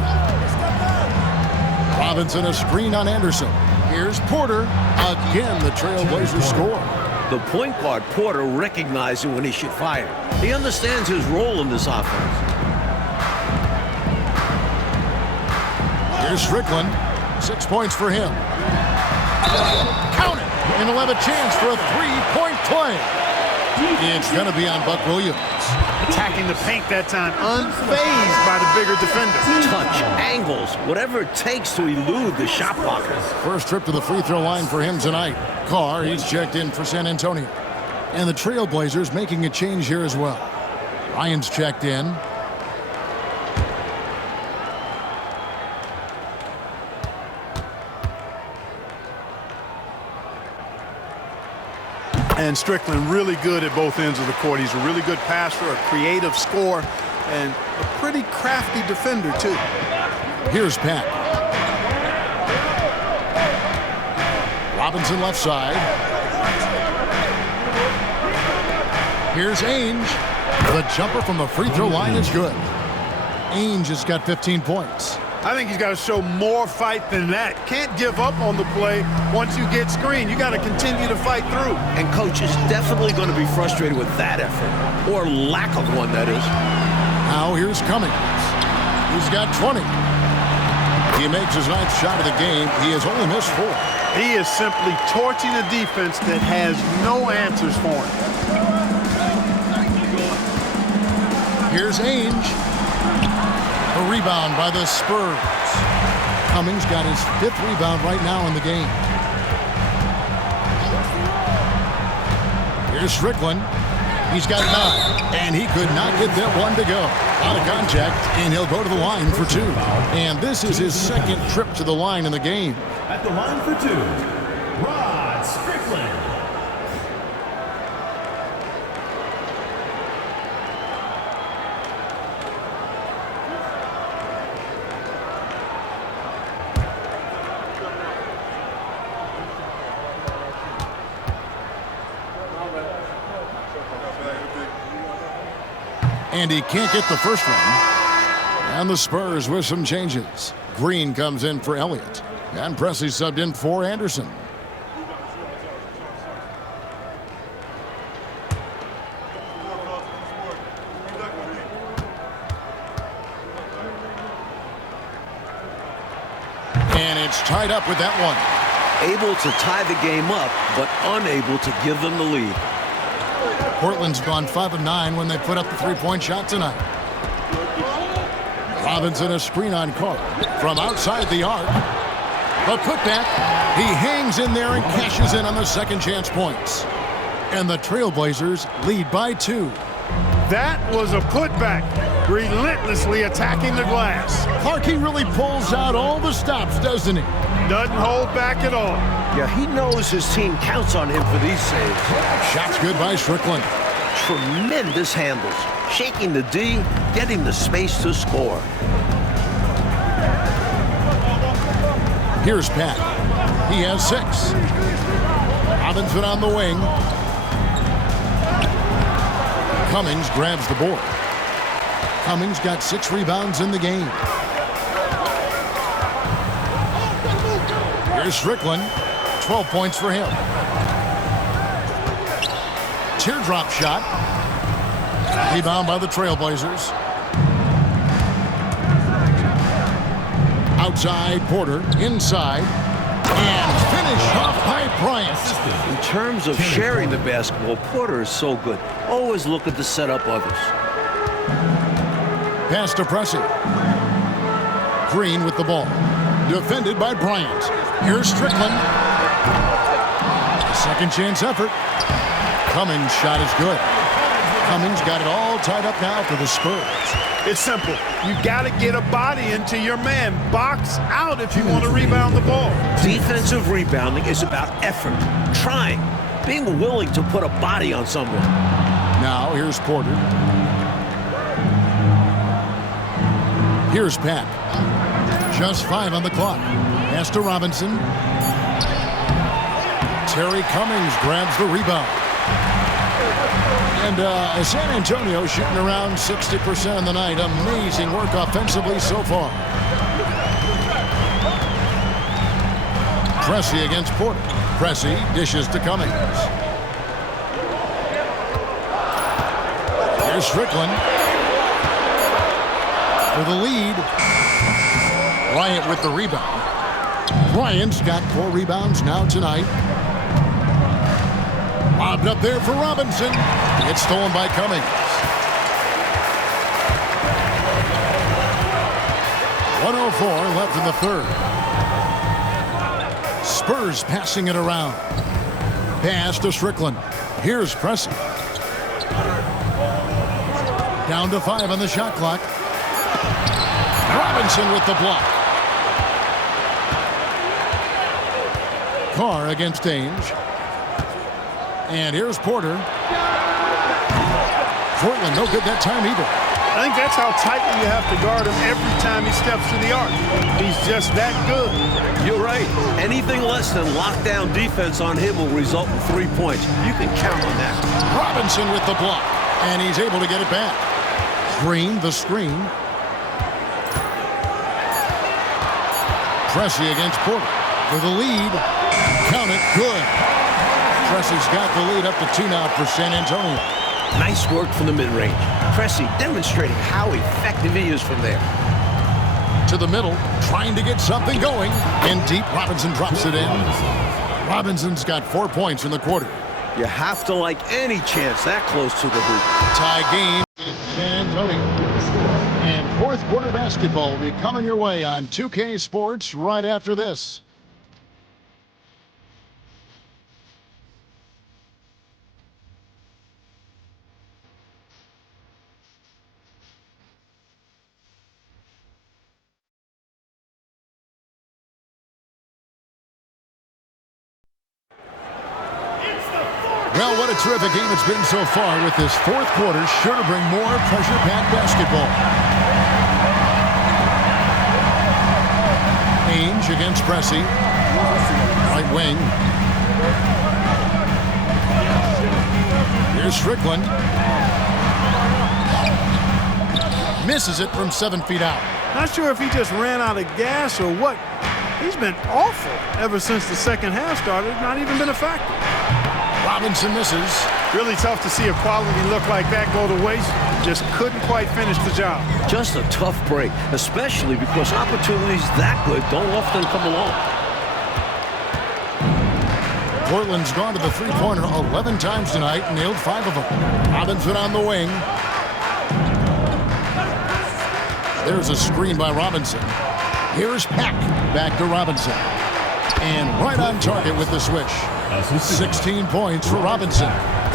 Robinson a screen on Anderson. Here's Porter. Again, the Trailblazers score. The point guard, Porter, recognizing when he should fire. He understands his role in this offense. Here's Strickland. 6 points for him. Count it! And he'll have a chance for a three-point play. It's going to be on Buck Williams. Attacking the paint that time, unfazed by the bigger defender. Touch, angles, whatever it takes to elude the shot blocker. First trip to the free throw line for him tonight. Carr, he's checked in for San Antonio. And the Trailblazers making a change here as well. Ryan's checked in. And Strickland really good at both ends of the court. He's a really good passer, a creative scorer, and a pretty crafty defender, too. Here's Pat. Robinson left side. Here's Ainge. The jumper from the free throw line is good. Ainge has got 15 points. I think he's got to show more fight than that. Can't give up on the play once you get screened. You got to continue to fight through. And coach is definitely going to be frustrated with that effort, or lack of one, that is. Now here's Cummings. He's got 20. He makes his 9th shot of the game. He has only missed 4. He is simply torching a defense that has no answers for him. Here's Ainge. A rebound by the Spurs. Cummings got his 5th rebound right now in the game. Here's Strickland. He's got 9, and he could not get that one to go. Out of contact, and he'll go to the line for 2. And this is his 2nd trip to the line in the game. At the line for 2, Rod Strickland. And he can't get the first one. And the Spurs with some changes. Green comes in for Elliott. And Presley subbed in for Anderson. And it's tied up with that one. Able to tie the game up, but unable to give them the lead. Portland's gone 5 of 9 when they put up the 3-point shot tonight. Robinson a screen on Carr from outside the arc. The putback. He hangs in there and cashes in on the second chance points. And the Trailblazers lead by 2. That was a putback, relentlessly attacking the glass. Clarkey really pulls out all the stops, doesn't he? Doesn't hold back at all. Yeah, he knows his team counts on him for these saves. Shots good by Strickland. Tremendous handles. Shaking the D, getting the space to score. Here's Pat. He has 6. Robinson on the wing. Cummings grabs the board. Cummings got 6 rebounds in the game. Here's Strickland. 12 points for him. Teardrop shot. Rebound by the Trailblazers. Outside, Porter. Inside. And finish off by Bryant. In terms of sharing the basketball, Porter is so good. Always looking to set up others. Pass to Pressey. Green with the ball. Defended by Bryant. Here's Strickland. Second chance effort. Cummings' shot is good. Cummings got it all tied up now for the Spurs. It's simple. You got to get a body into your man. Box out if you want to rebound the ball. Defensive rebounding is about effort, trying, being willing to put a body on someone. Now here's Porter. Here's Pat. Just 5 on the clock. Pass to Robinson. Terry Cummings grabs the rebound. And San Antonio shooting around 60% on the night. Amazing work offensively so far. Pressey against Porter. Pressey dishes to Cummings. Here's Strickland. For the lead. Bryant with the rebound. Bryant's got 4 rebounds now tonight. Lobbed up there for Robinson. It's stolen by Cummings. 1:04 left in the third. Spurs passing it around. Pass to Strickland. Here's Pressey. Down to 5 on the shot clock. Robinson with the block. Carr against Ainge. And here's Porter. Portland no good that time either. I think that's how tightly you have to guard him every time he steps to the arc. He's just that good. You're right. Anything less than lockdown defense on him will result in 3 points. You can count on that. Robinson with the block, and he's able to get it back. Green, the screen. Pressey against Porter for the lead. Count it, good. Pressey's got the lead up to 2 now for San Antonio. Nice work from the mid-range. Pressey demonstrating how effective he is from there. To the middle, trying to get something going. In deep, Robinson drops it in. Robinson's got 4 points in the quarter. You have to like any chance that close to the hoop. Tie game in San Antonio. And fourth quarter basketball will be coming your way on 2K Sports right after this. Well, what a terrific game it's been so far with this fourth quarter. Sure to bring more pressure-packed basketball. Ainge against Pressey. Right wing. Here's Strickland. Misses it from 7 feet out. Not sure if he just ran out of gas or what. He's been awful ever since the second half started. Not even been a factor. Robinson misses. Really tough to see a quality look like that go to waste. Just couldn't quite finish the job. Just a tough break, especially because opportunities that good don't often come along. Portland's gone to the three-pointer 11 times tonight and nailed 5 of them. Robinson on the wing. There's a screen by Robinson. Here's Pack. Back to Robinson. And right on target with the swish. 16 points for Robinson.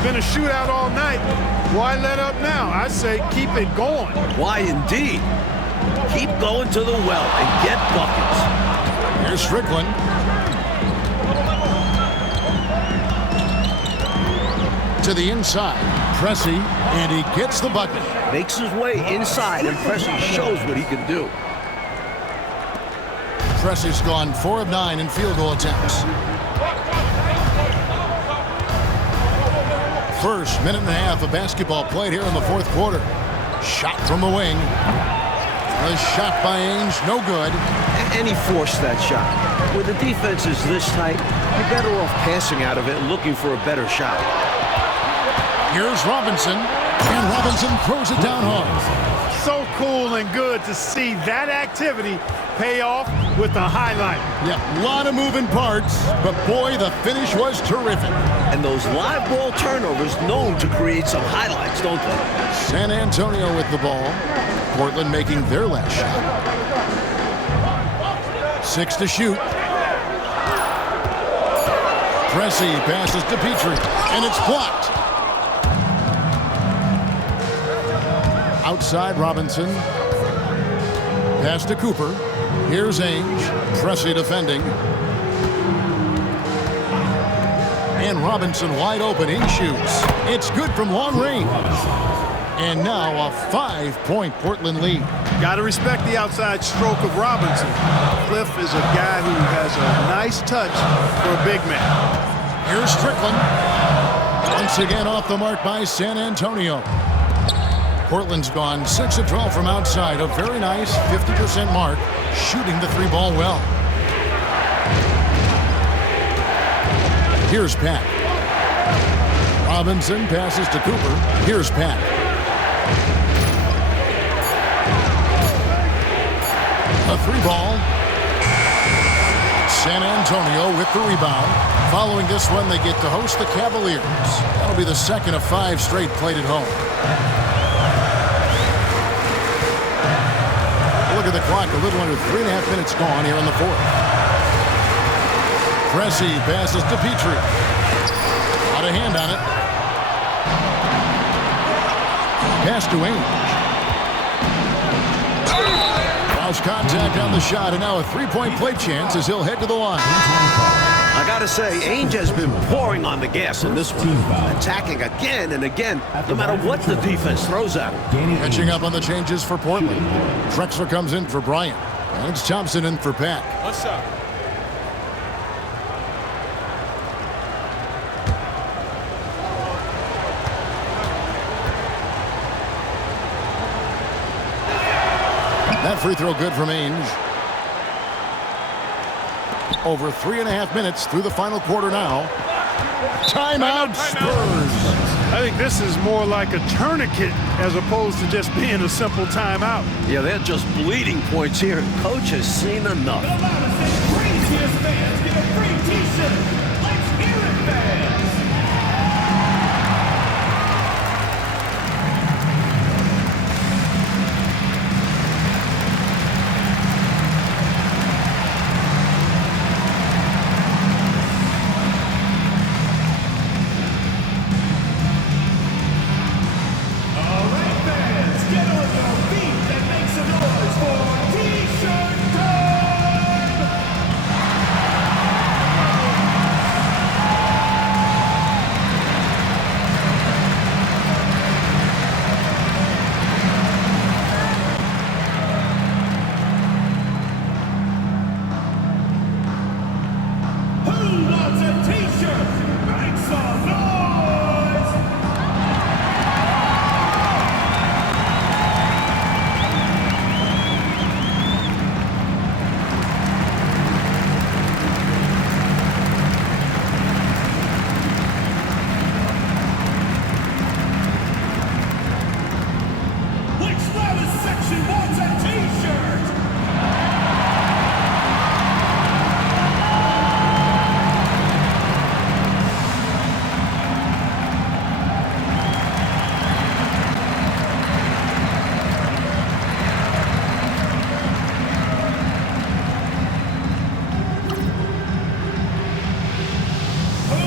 Been a shootout all night. Why let up now? I say keep it going. Why indeed? Keep going to the well and get buckets. Here's Strickland. To the inside. Pressey, and he gets the bucket. Makes his way inside, and Pressey shows what he can do. Pressey's gone 4 of 9 in field goal attempts. First minute and a half of basketball played here in the fourth quarter. Shot from the wing. A shot by Ainge, no good. And he forced that shot. When the defense is this tight, you're better off passing out of it and looking for a better shot. Here's Robinson, and Robinson throws it down hard. So cool and good to see that activity pay off with the highlight. Yeah, a lot of moving parts, but boy, the finish was terrific. And those live ball turnovers known to create some highlights, don't they? San Antonio with the ball. Portland making their last shot. 6 to shoot. Pressey passes to Petrie, and it's blocked. Outside Robinson. Pass to Cooper. Here's Ainge. Pressey defending. And Robinson wide open. He shoots. It's good from long range. And now a 5-point Portland lead. Got to respect the outside stroke of Robinson. Cliff is a guy who has a nice touch for a big man. Here's Strickland. Once again off the mark by San Antonio. Portland's gone 6 of 12 from outside. A very nice 50% mark. Shooting the 3-ball well. Here's Pat. Robinson passes to Cooper. Here's Pat. A 3-ball. San Antonio with the rebound. Following this one, they get to host the Cavaliers. That'll be the second of 5 straight played at home. Look at the clock, a little under 3.5 minutes gone here in the fourth. Pressey passes to Petrie. Out of hand on it. Pass to Ainge. Lost contact on the shot, and now a 3-point play chance as he'll head to the line. I gotta say, Ainge has been pouring on the gas in this one, Team foul. attacking again and again, no matter what the defense throws at him. Catching up on the changes for Portland. Drexler comes in for Bryant. And it's Thompson in for Pack. One shot. That free throw good from Ainge. Over 3.5 minutes through the final quarter now. Timeout, Spurs. I think this is more like a tourniquet as opposed to just being a simple timeout. Yeah, they're just bleeding points here, and coach has seen enough. Craziest fans get a free t-shirt. Let's hear it, fans. All right, fans, get on your feet and make some noise for t-shirt time. Who wants a t-shirt? Make some noise. Which loudest section wants a t-shirt? Who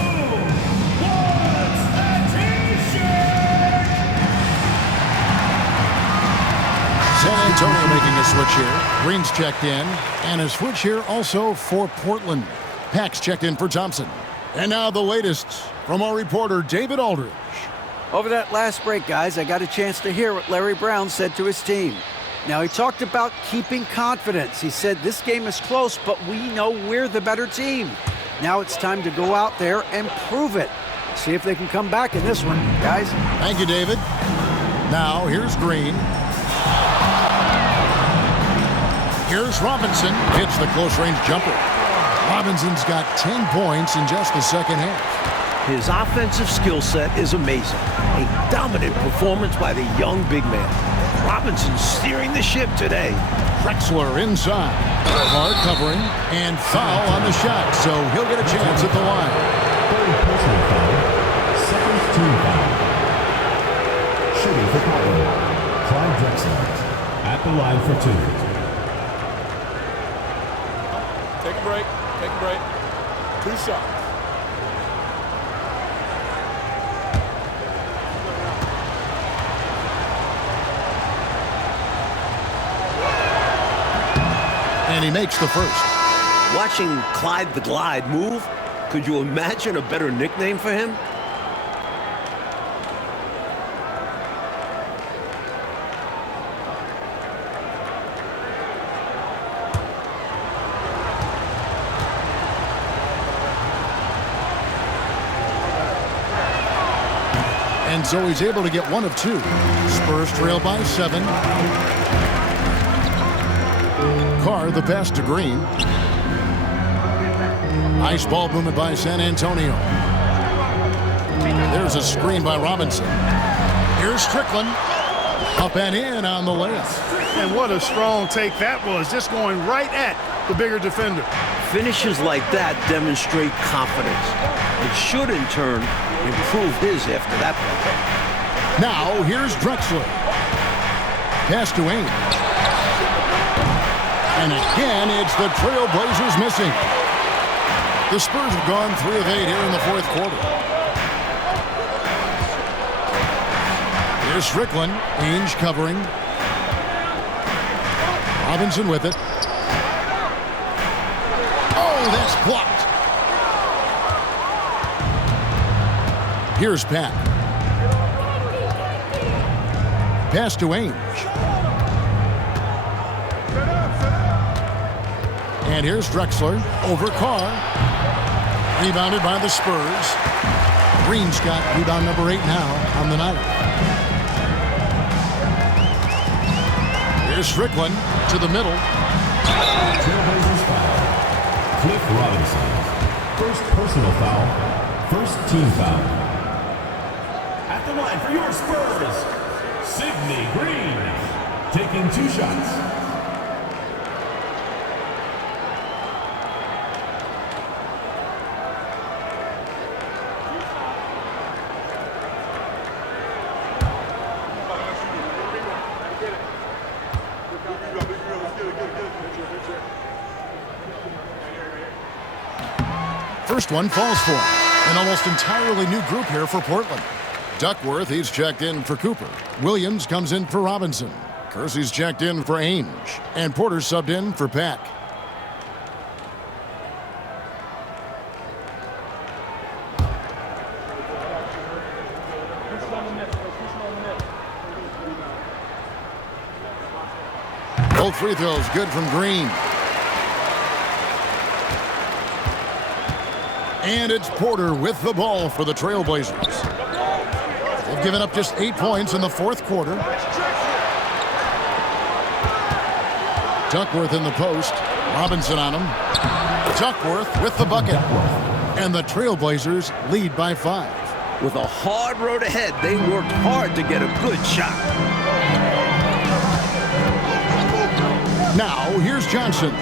wants a t-shirt? San Antonio making a switch here. Green's checked in. And a switch here also for Portland. Pack's checked in for Thompson. And now the latest from our reporter, David Aldridge. Over that last break, guys, I got a chance to hear what Larry Brown said to his team. Now, he talked about keeping confidence. He said, this game is close, but we know we're the better team. Now it's time to go out there and prove it. See if they can come back in this one, guys. Thank you, David. Now, here's Green. Here's Robinson. Hits the close-range jumper. Robinson's got 10 points in just the second half. His offensive skill set is amazing. A dominant performance by the young big man. Robinson steering the ship today. Drexler inside. Hard covering and foul on the shot, so he'll get a chance at the line. Third personal foul. Second team foul. Shooting for Portland. Clyde Drexler at the line for two. Take a break. Take a break. 2 shots. And he makes the first. Watching Clyde the Glide move, could you imagine a better nickname for him? And so he's able to get one of two. Spurs trail by 7. Carr the pass to Green. Nice ball movement by San Antonio. There's a screen by Robinson. Here's Strickland. Up and in on the layup. And what a strong take that was, just going right at the bigger defender. Finishes like that demonstrate confidence. It should, in turn, improve his after that play. Now, here's Drexler. Pass to Ainge. And again, it's the Trailblazers missing. The Spurs have gone 3 of 8 here in the fourth quarter. Here's Strickland. Ainge covering. Robinson with it. Oh, that's blocked. Here's Pack. Pass to Ainge. And here's Drexler over Carr. Rebounded by the Spurs. Green's got rebound number 8 now on the night. Here's Strickland to the middle. Trailblazers foul. Cliff Robinson. First personal foul. First team foul. At the line for your Spurs, Sidney Green. Taking 2 shots. First one falls for him. An almost entirely new group here for Portland. Duckworth, he's checked in for Cooper. Williams comes in for Robinson. Kersey's checked in for Ainge. And Porter subbed in for Pack. Both free throws good from Green. And it's Porter with the ball for the Trailblazers. They've given up just 8 points in the fourth quarter. Duckworth in the post. Robinson on him. Duckworth with the bucket. And the Trailblazers lead by 5. With a hard road ahead, they worked hard to get a good shot. Now, here's Johnson.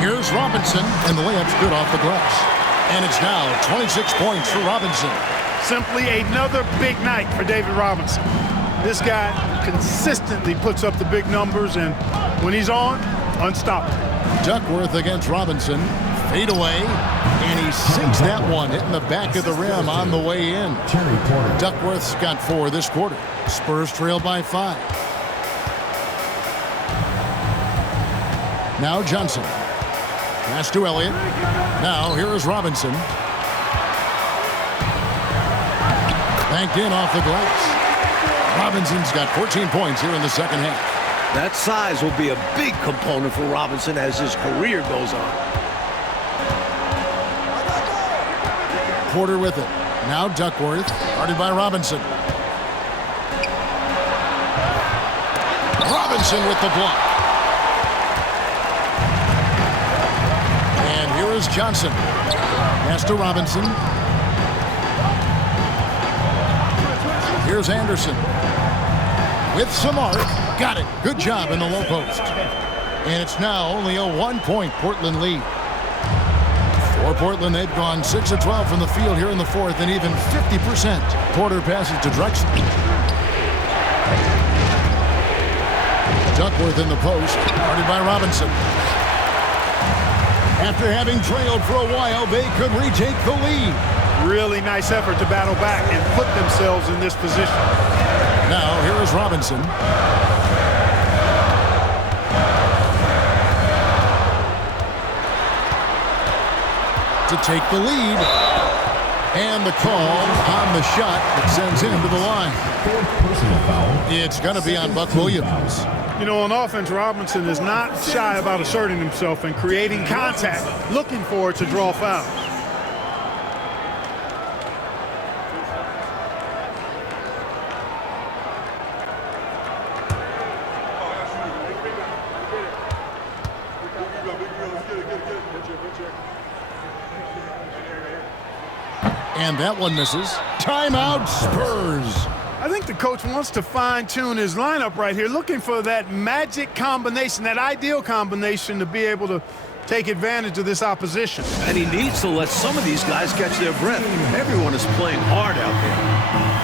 Here's Robinson, and the layup's good off the glass. And it's now 26 points for Robinson. Simply another big night for David Robinson. This guy consistently puts up the big numbers, and when he's on, unstoppable. Duckworth against Robinson. Fade away, and he sinks that one, hitting the back of the rim on the way in. Duckworth's got 4 this quarter. Spurs trail by 5. Now Johnson. Pass to Elliott. Now here is Robinson. Banked in off the glass. Robinson's got 14 points here in the second half. That size will be a big component for Robinson as his career goes on. Porter with it. Now Duckworth, guarded by Robinson. Robinson with the block. And here is Johnson. Pass to Robinson. Here's Anderson. With some arc. Got it. Good job in the low post. And it's now only a 1-point Portland lead. For Portland, they've gone 6 of 12 from the field here in the fourth, and even 50%. Porter passes to Drexler. Duckworth in the post, guarded by Robinson. After having trailed for a while, they could retake the lead. Really nice effort to battle back and put themselves in this position. Now, here is Robinson. To take the lead. And the call on the shot that sends him to the line. It's going to be on Buck Williams. You know, on offense, Robinson is not shy about asserting himself and creating contact, looking for it to draw fouls. And that one misses. Timeout, Spurs. I think the coach wants to fine-tune his lineup right here, looking for that magic combination, that ideal combination to be able to take advantage of this opposition. And he needs to let some of these guys catch their breath. Everyone is playing hard out there.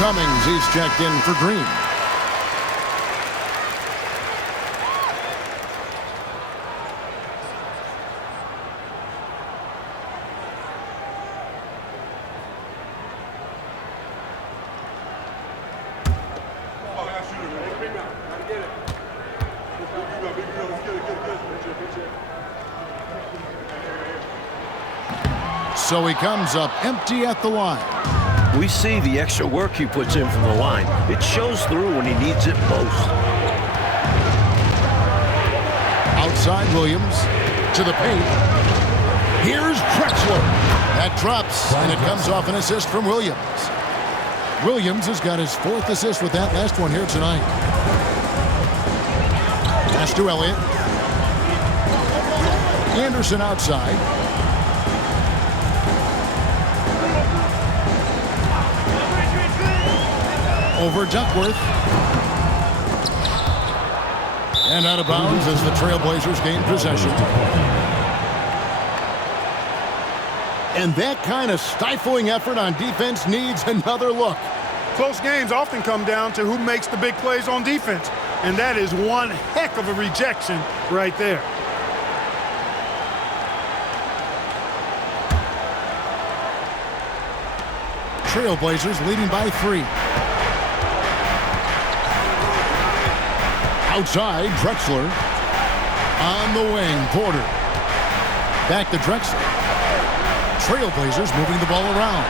Cummings, he's checked in for Green. So he comes up empty at the line. We see the extra work he puts in from the line. It shows through when he needs it most. Outside Williams to the paint. Here's Drexler. That drops, and it comes off an assist from Williams. Williams has got his 4th assist with that last one here tonight. Pass to Elliott. Anderson outside. Over Duckworth. And out of bounds as the Trailblazers gain possession. And that kind of stifling effort on defense needs another look. Close games often come down to who makes the big plays on defense. And that is one heck of a rejection right there. Trailblazers leading by 3. Outside, Drexler. On the wing, Porter. Back to Drexler. Trailblazers moving the ball around.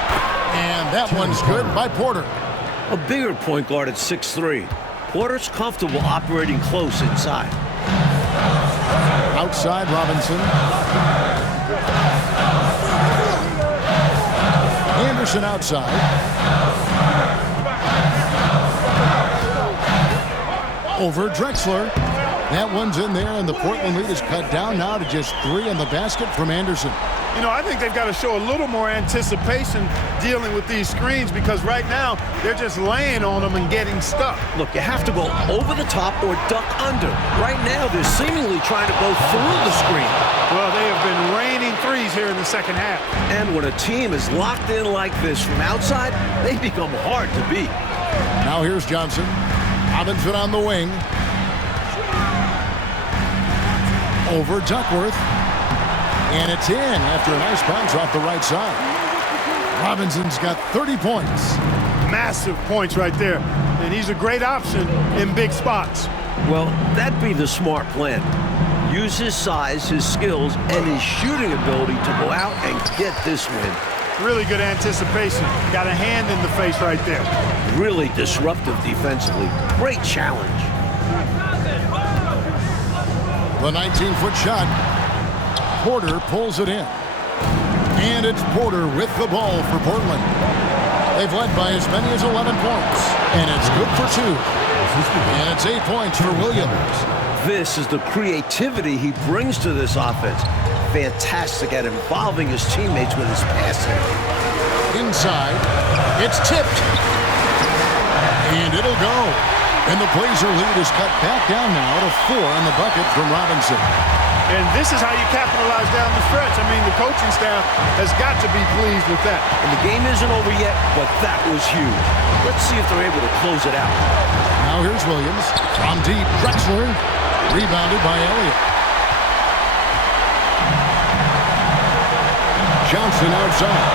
And that one's good by Porter. A bigger point guard at 6'3". Porter's comfortable operating close inside. Outside, Robinson. Anderson outside. Over Drexler. That one's in there, and the Portland lead is cut down now to just 3 in the basket from Anderson. You know, I think they've got to show a little more anticipation dealing with these screens because right now they're just laying on them and getting stuck. Look, you have to go over the top or duck under. Right now, they're seemingly trying to go through the screen. Well, they have been raining threes here in the second half. And when a team is locked in like this from outside, they become hard to beat. Now here's Johnson. Robinson on the wing. Over Duckworth. And it's in after a nice bounce off the right side. Robinson's got 30 points. Massive points right there. And he's a great option in big spots. Well, that'd be the smart plan. Use his size, his skills, and his shooting ability to go out and get this win. Really good anticipation. Got a hand in the face right there. Really disruptive defensively. Great challenge. The 19-foot shot. Porter pulls it in. And it's Porter with the ball for Portland. They've led by as many as 11 points. And it's good for 2. And it's 8 points for Williams. This is the creativity he brings to this offense. Fantastic at involving his teammates with his passing. Inside. It's tipped. And it'll go. And the Blazer lead is cut back down now to 4 on the bucket from Robinson. And this is how you capitalize down the stretch. I mean, the coaching staff has got to be pleased with that. And the game isn't over yet, but that was huge. Let's see if they're able to close it out. Now here's Williams. From deep, Drexler. Rebounded by Elliott. Johnson outside.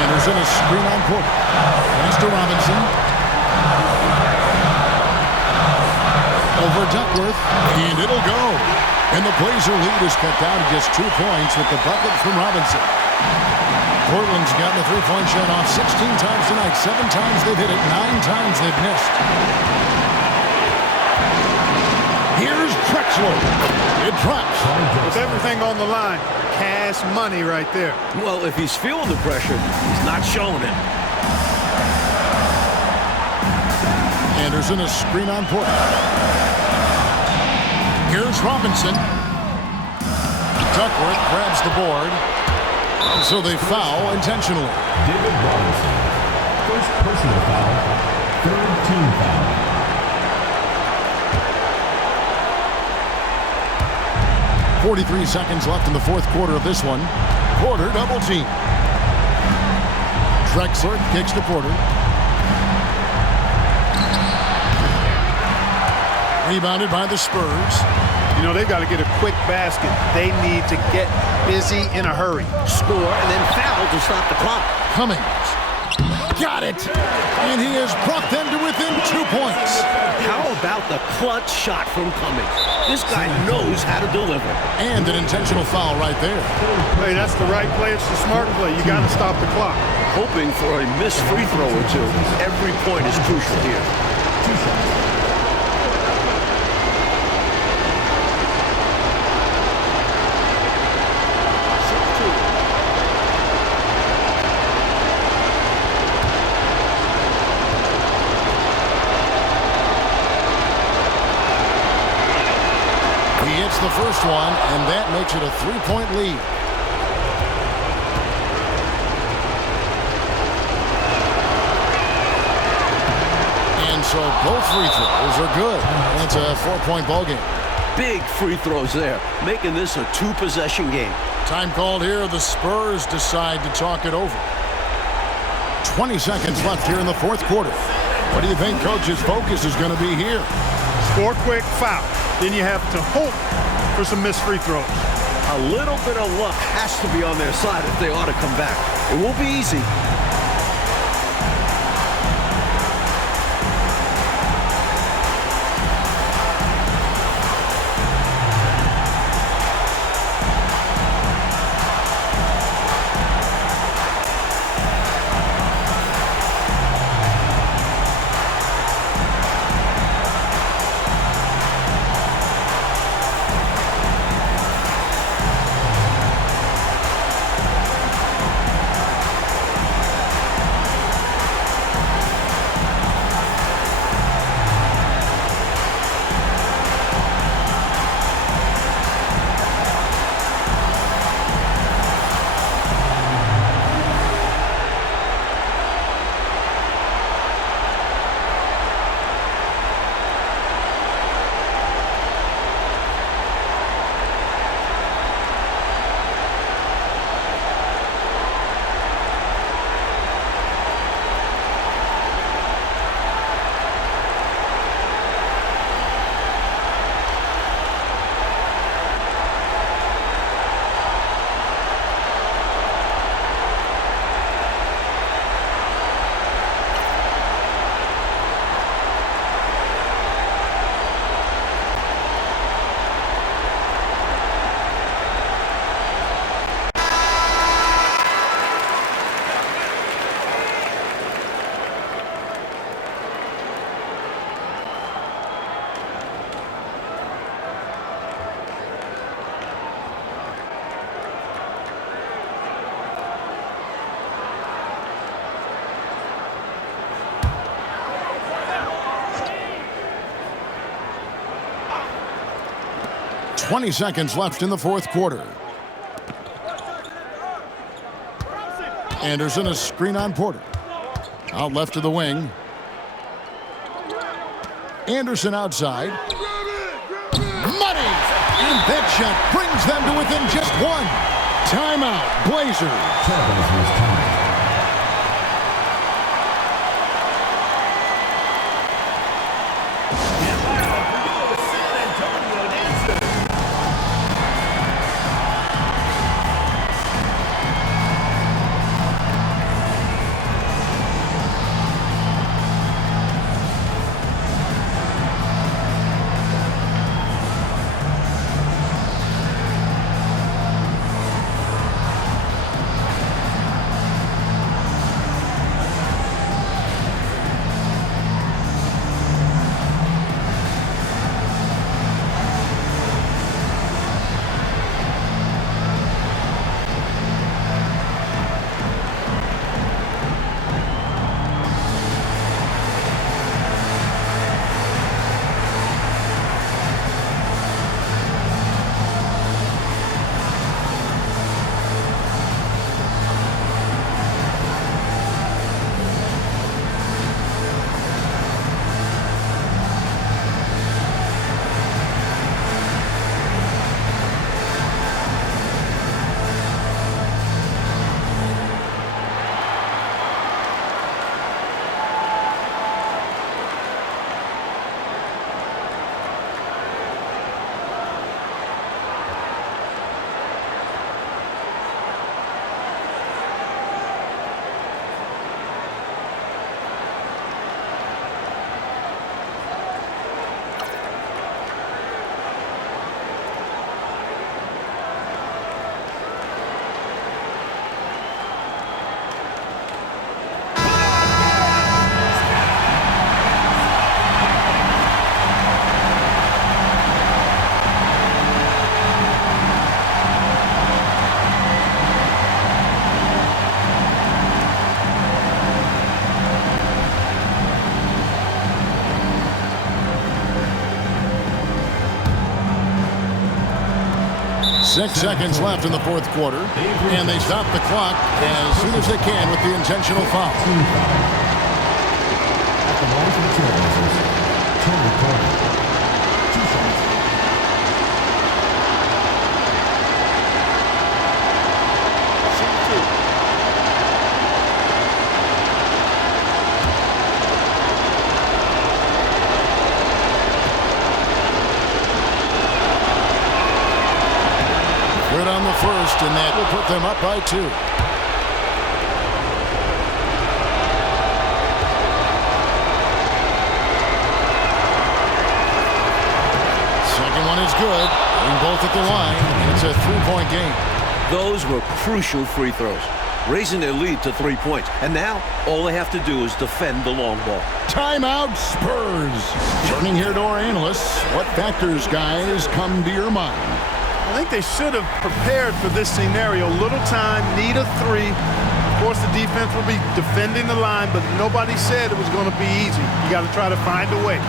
Anderson a screen on Porter. Pass to Robinson. Over Duckworth, and it'll go. And the Blazer lead is cut down to just 2 points with the bucket from Robinson. Portland's gotten the three-point shot off 16 times tonight. 7 times they've hit it, 9 times they've missed. Here's Drexler. It drops. With everything on the line, cash money right there. Well, if he's feeling the pressure, he's not showing it. Anderson a screen on Porter. Here's Robinson. Duckworth grabs the board. So they foul intentionally. David Robinson. First personal foul. Third team foul. .43 seconds left in the fourth quarter of this one. Porter double team. Drexler kicks to Porter. Rebounded by the Spurs. You know, they've got to get a quick basket. They need to get busy in a hurry. Score and then foul to stop the clock. Cummings. Got it. And he has brought them to within 2 points. How about the clutch shot from Cummings? This guy knows how to deliver. And an intentional foul right there. Hey, that's the right play. It's the smart play. You got to stop the clock. Hoping for a missed free throw or two. Every point is crucial here. 2 shots. The first one, and that makes it a 3-point lead. And so both free throws are good. It's a 4-point ball game. Big free throws there, making this a 2-possession game. Time called here. The Spurs decide to talk it over. 20 seconds left here in the fourth quarter. What do you think Coach's focus is going to be here? Score quick, foul. Then you have to hope for some missed free throws. A little bit of luck has to be on their side if they ought to come back. It won't be easy. .20 seconds left in the fourth quarter. Anderson, a screen on Porter. Out left to the wing. Anderson outside. Money! And that shot brings them to within just one. Timeout, Blazers. Trailblazers time. 6 seconds left in the fourth quarter, and they stop the clock as soon as they can with the intentional foul. At the line for the Trailblazers, Tony Carter. 2 shots. Good on the first, and that will put them up by 2. Second one is good. Hitting both at the line, and it's a 3-point game. Those were crucial free throws, raising their lead to 3 points. And now all they have to do is defend the long ball. Timeout, Spurs. Turning here to our analysts, what factors, guys, come to your mind? I think they should have prepared for this scenario. Little time, need a 3. Of course, the defense will be defending the line, but nobody said it was going to be easy. You got to try to find a way.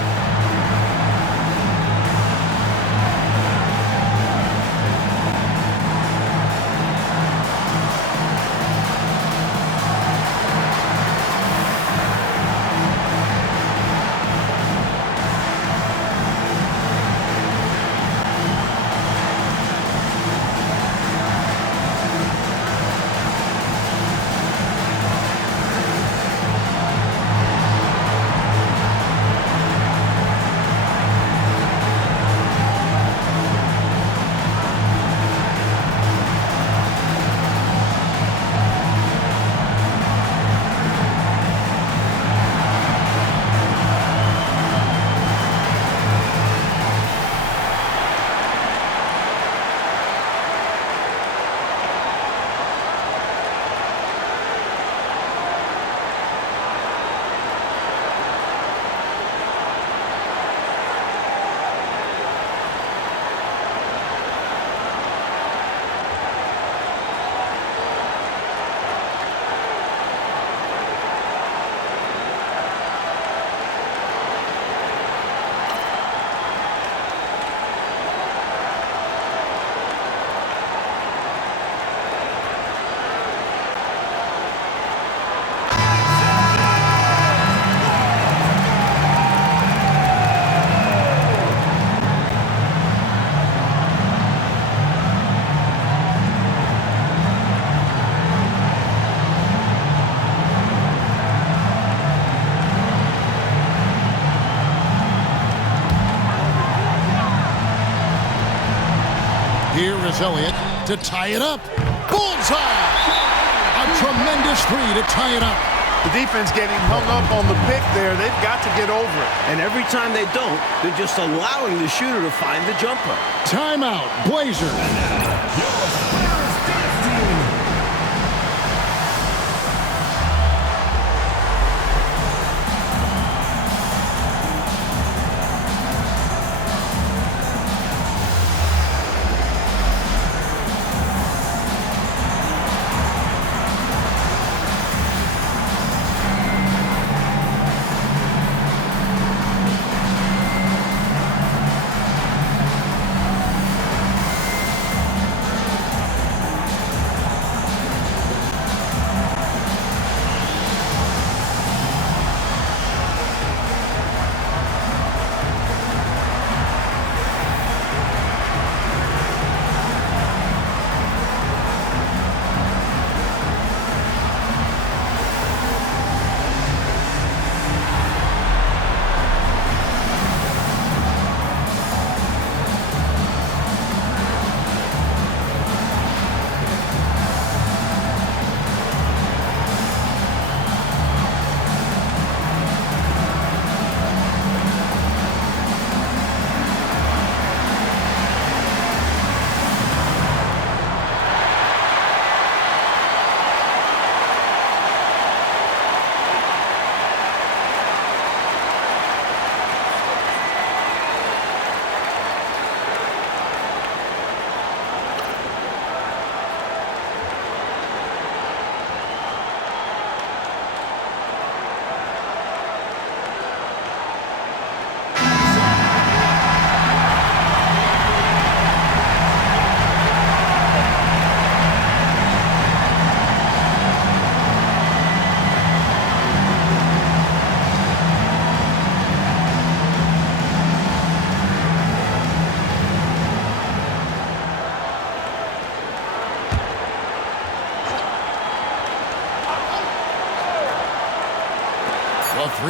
Here is Elliott to tie it up. Bullseye! A tremendous 3 to tie it up. The defense getting hung up on the pick there. They've got to get over it. And every time they don't, they're just allowing the shooter to find the jumper. Timeout, Blazers.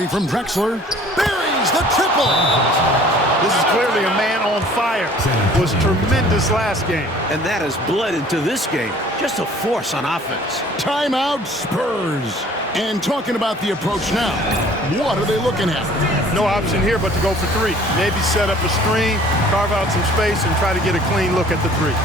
Coming from Drexler. Buries the triple. This is clearly a man on fire. Was tremendous last game. And that has bled into this game. Just a force on offense. Timeout, Spurs. And talking about the approach now, what are they looking at? No option here but to go for three. Maybe set up a screen, carve out some space, and try to get a clean look at the three.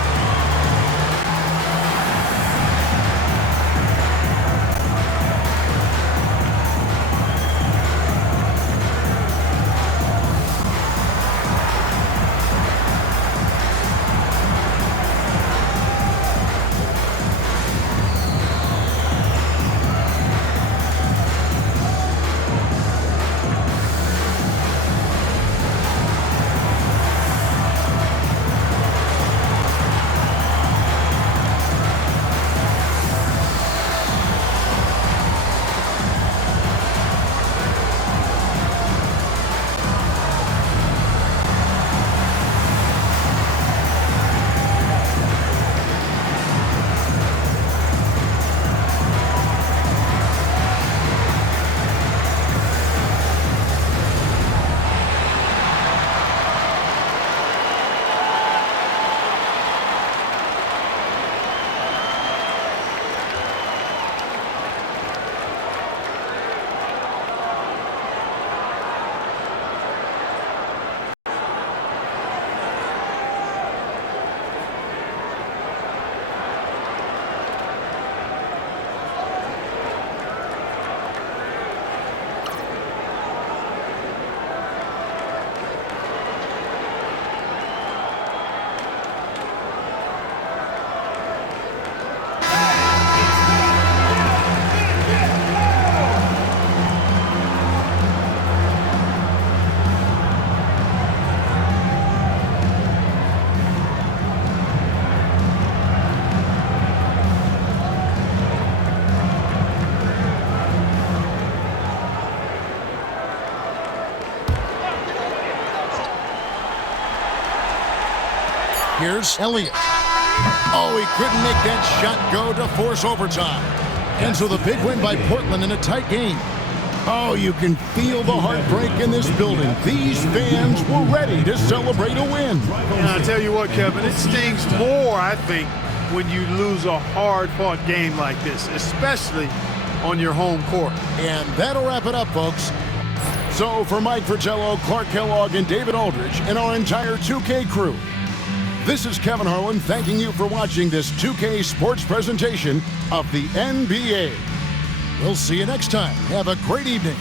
Here's Elliott. Oh, he couldn't make that shot go to force overtime. And so the big win by Portland in a tight game. Oh, you can feel the heartbreak in this building. These fans were ready to celebrate a win. And I'll tell you what, Kevin, it stings more, I think, when you lose a hard-fought game like this, especially on your home court. And that'll wrap it up, folks. So for Mike Fratello, Clark Kellogg, and David Aldridge, and our entire 2K crew, this is Kevin Harlan thanking you for watching this 2K Sports presentation of the NBA. We'll see you next time. Have a great evening.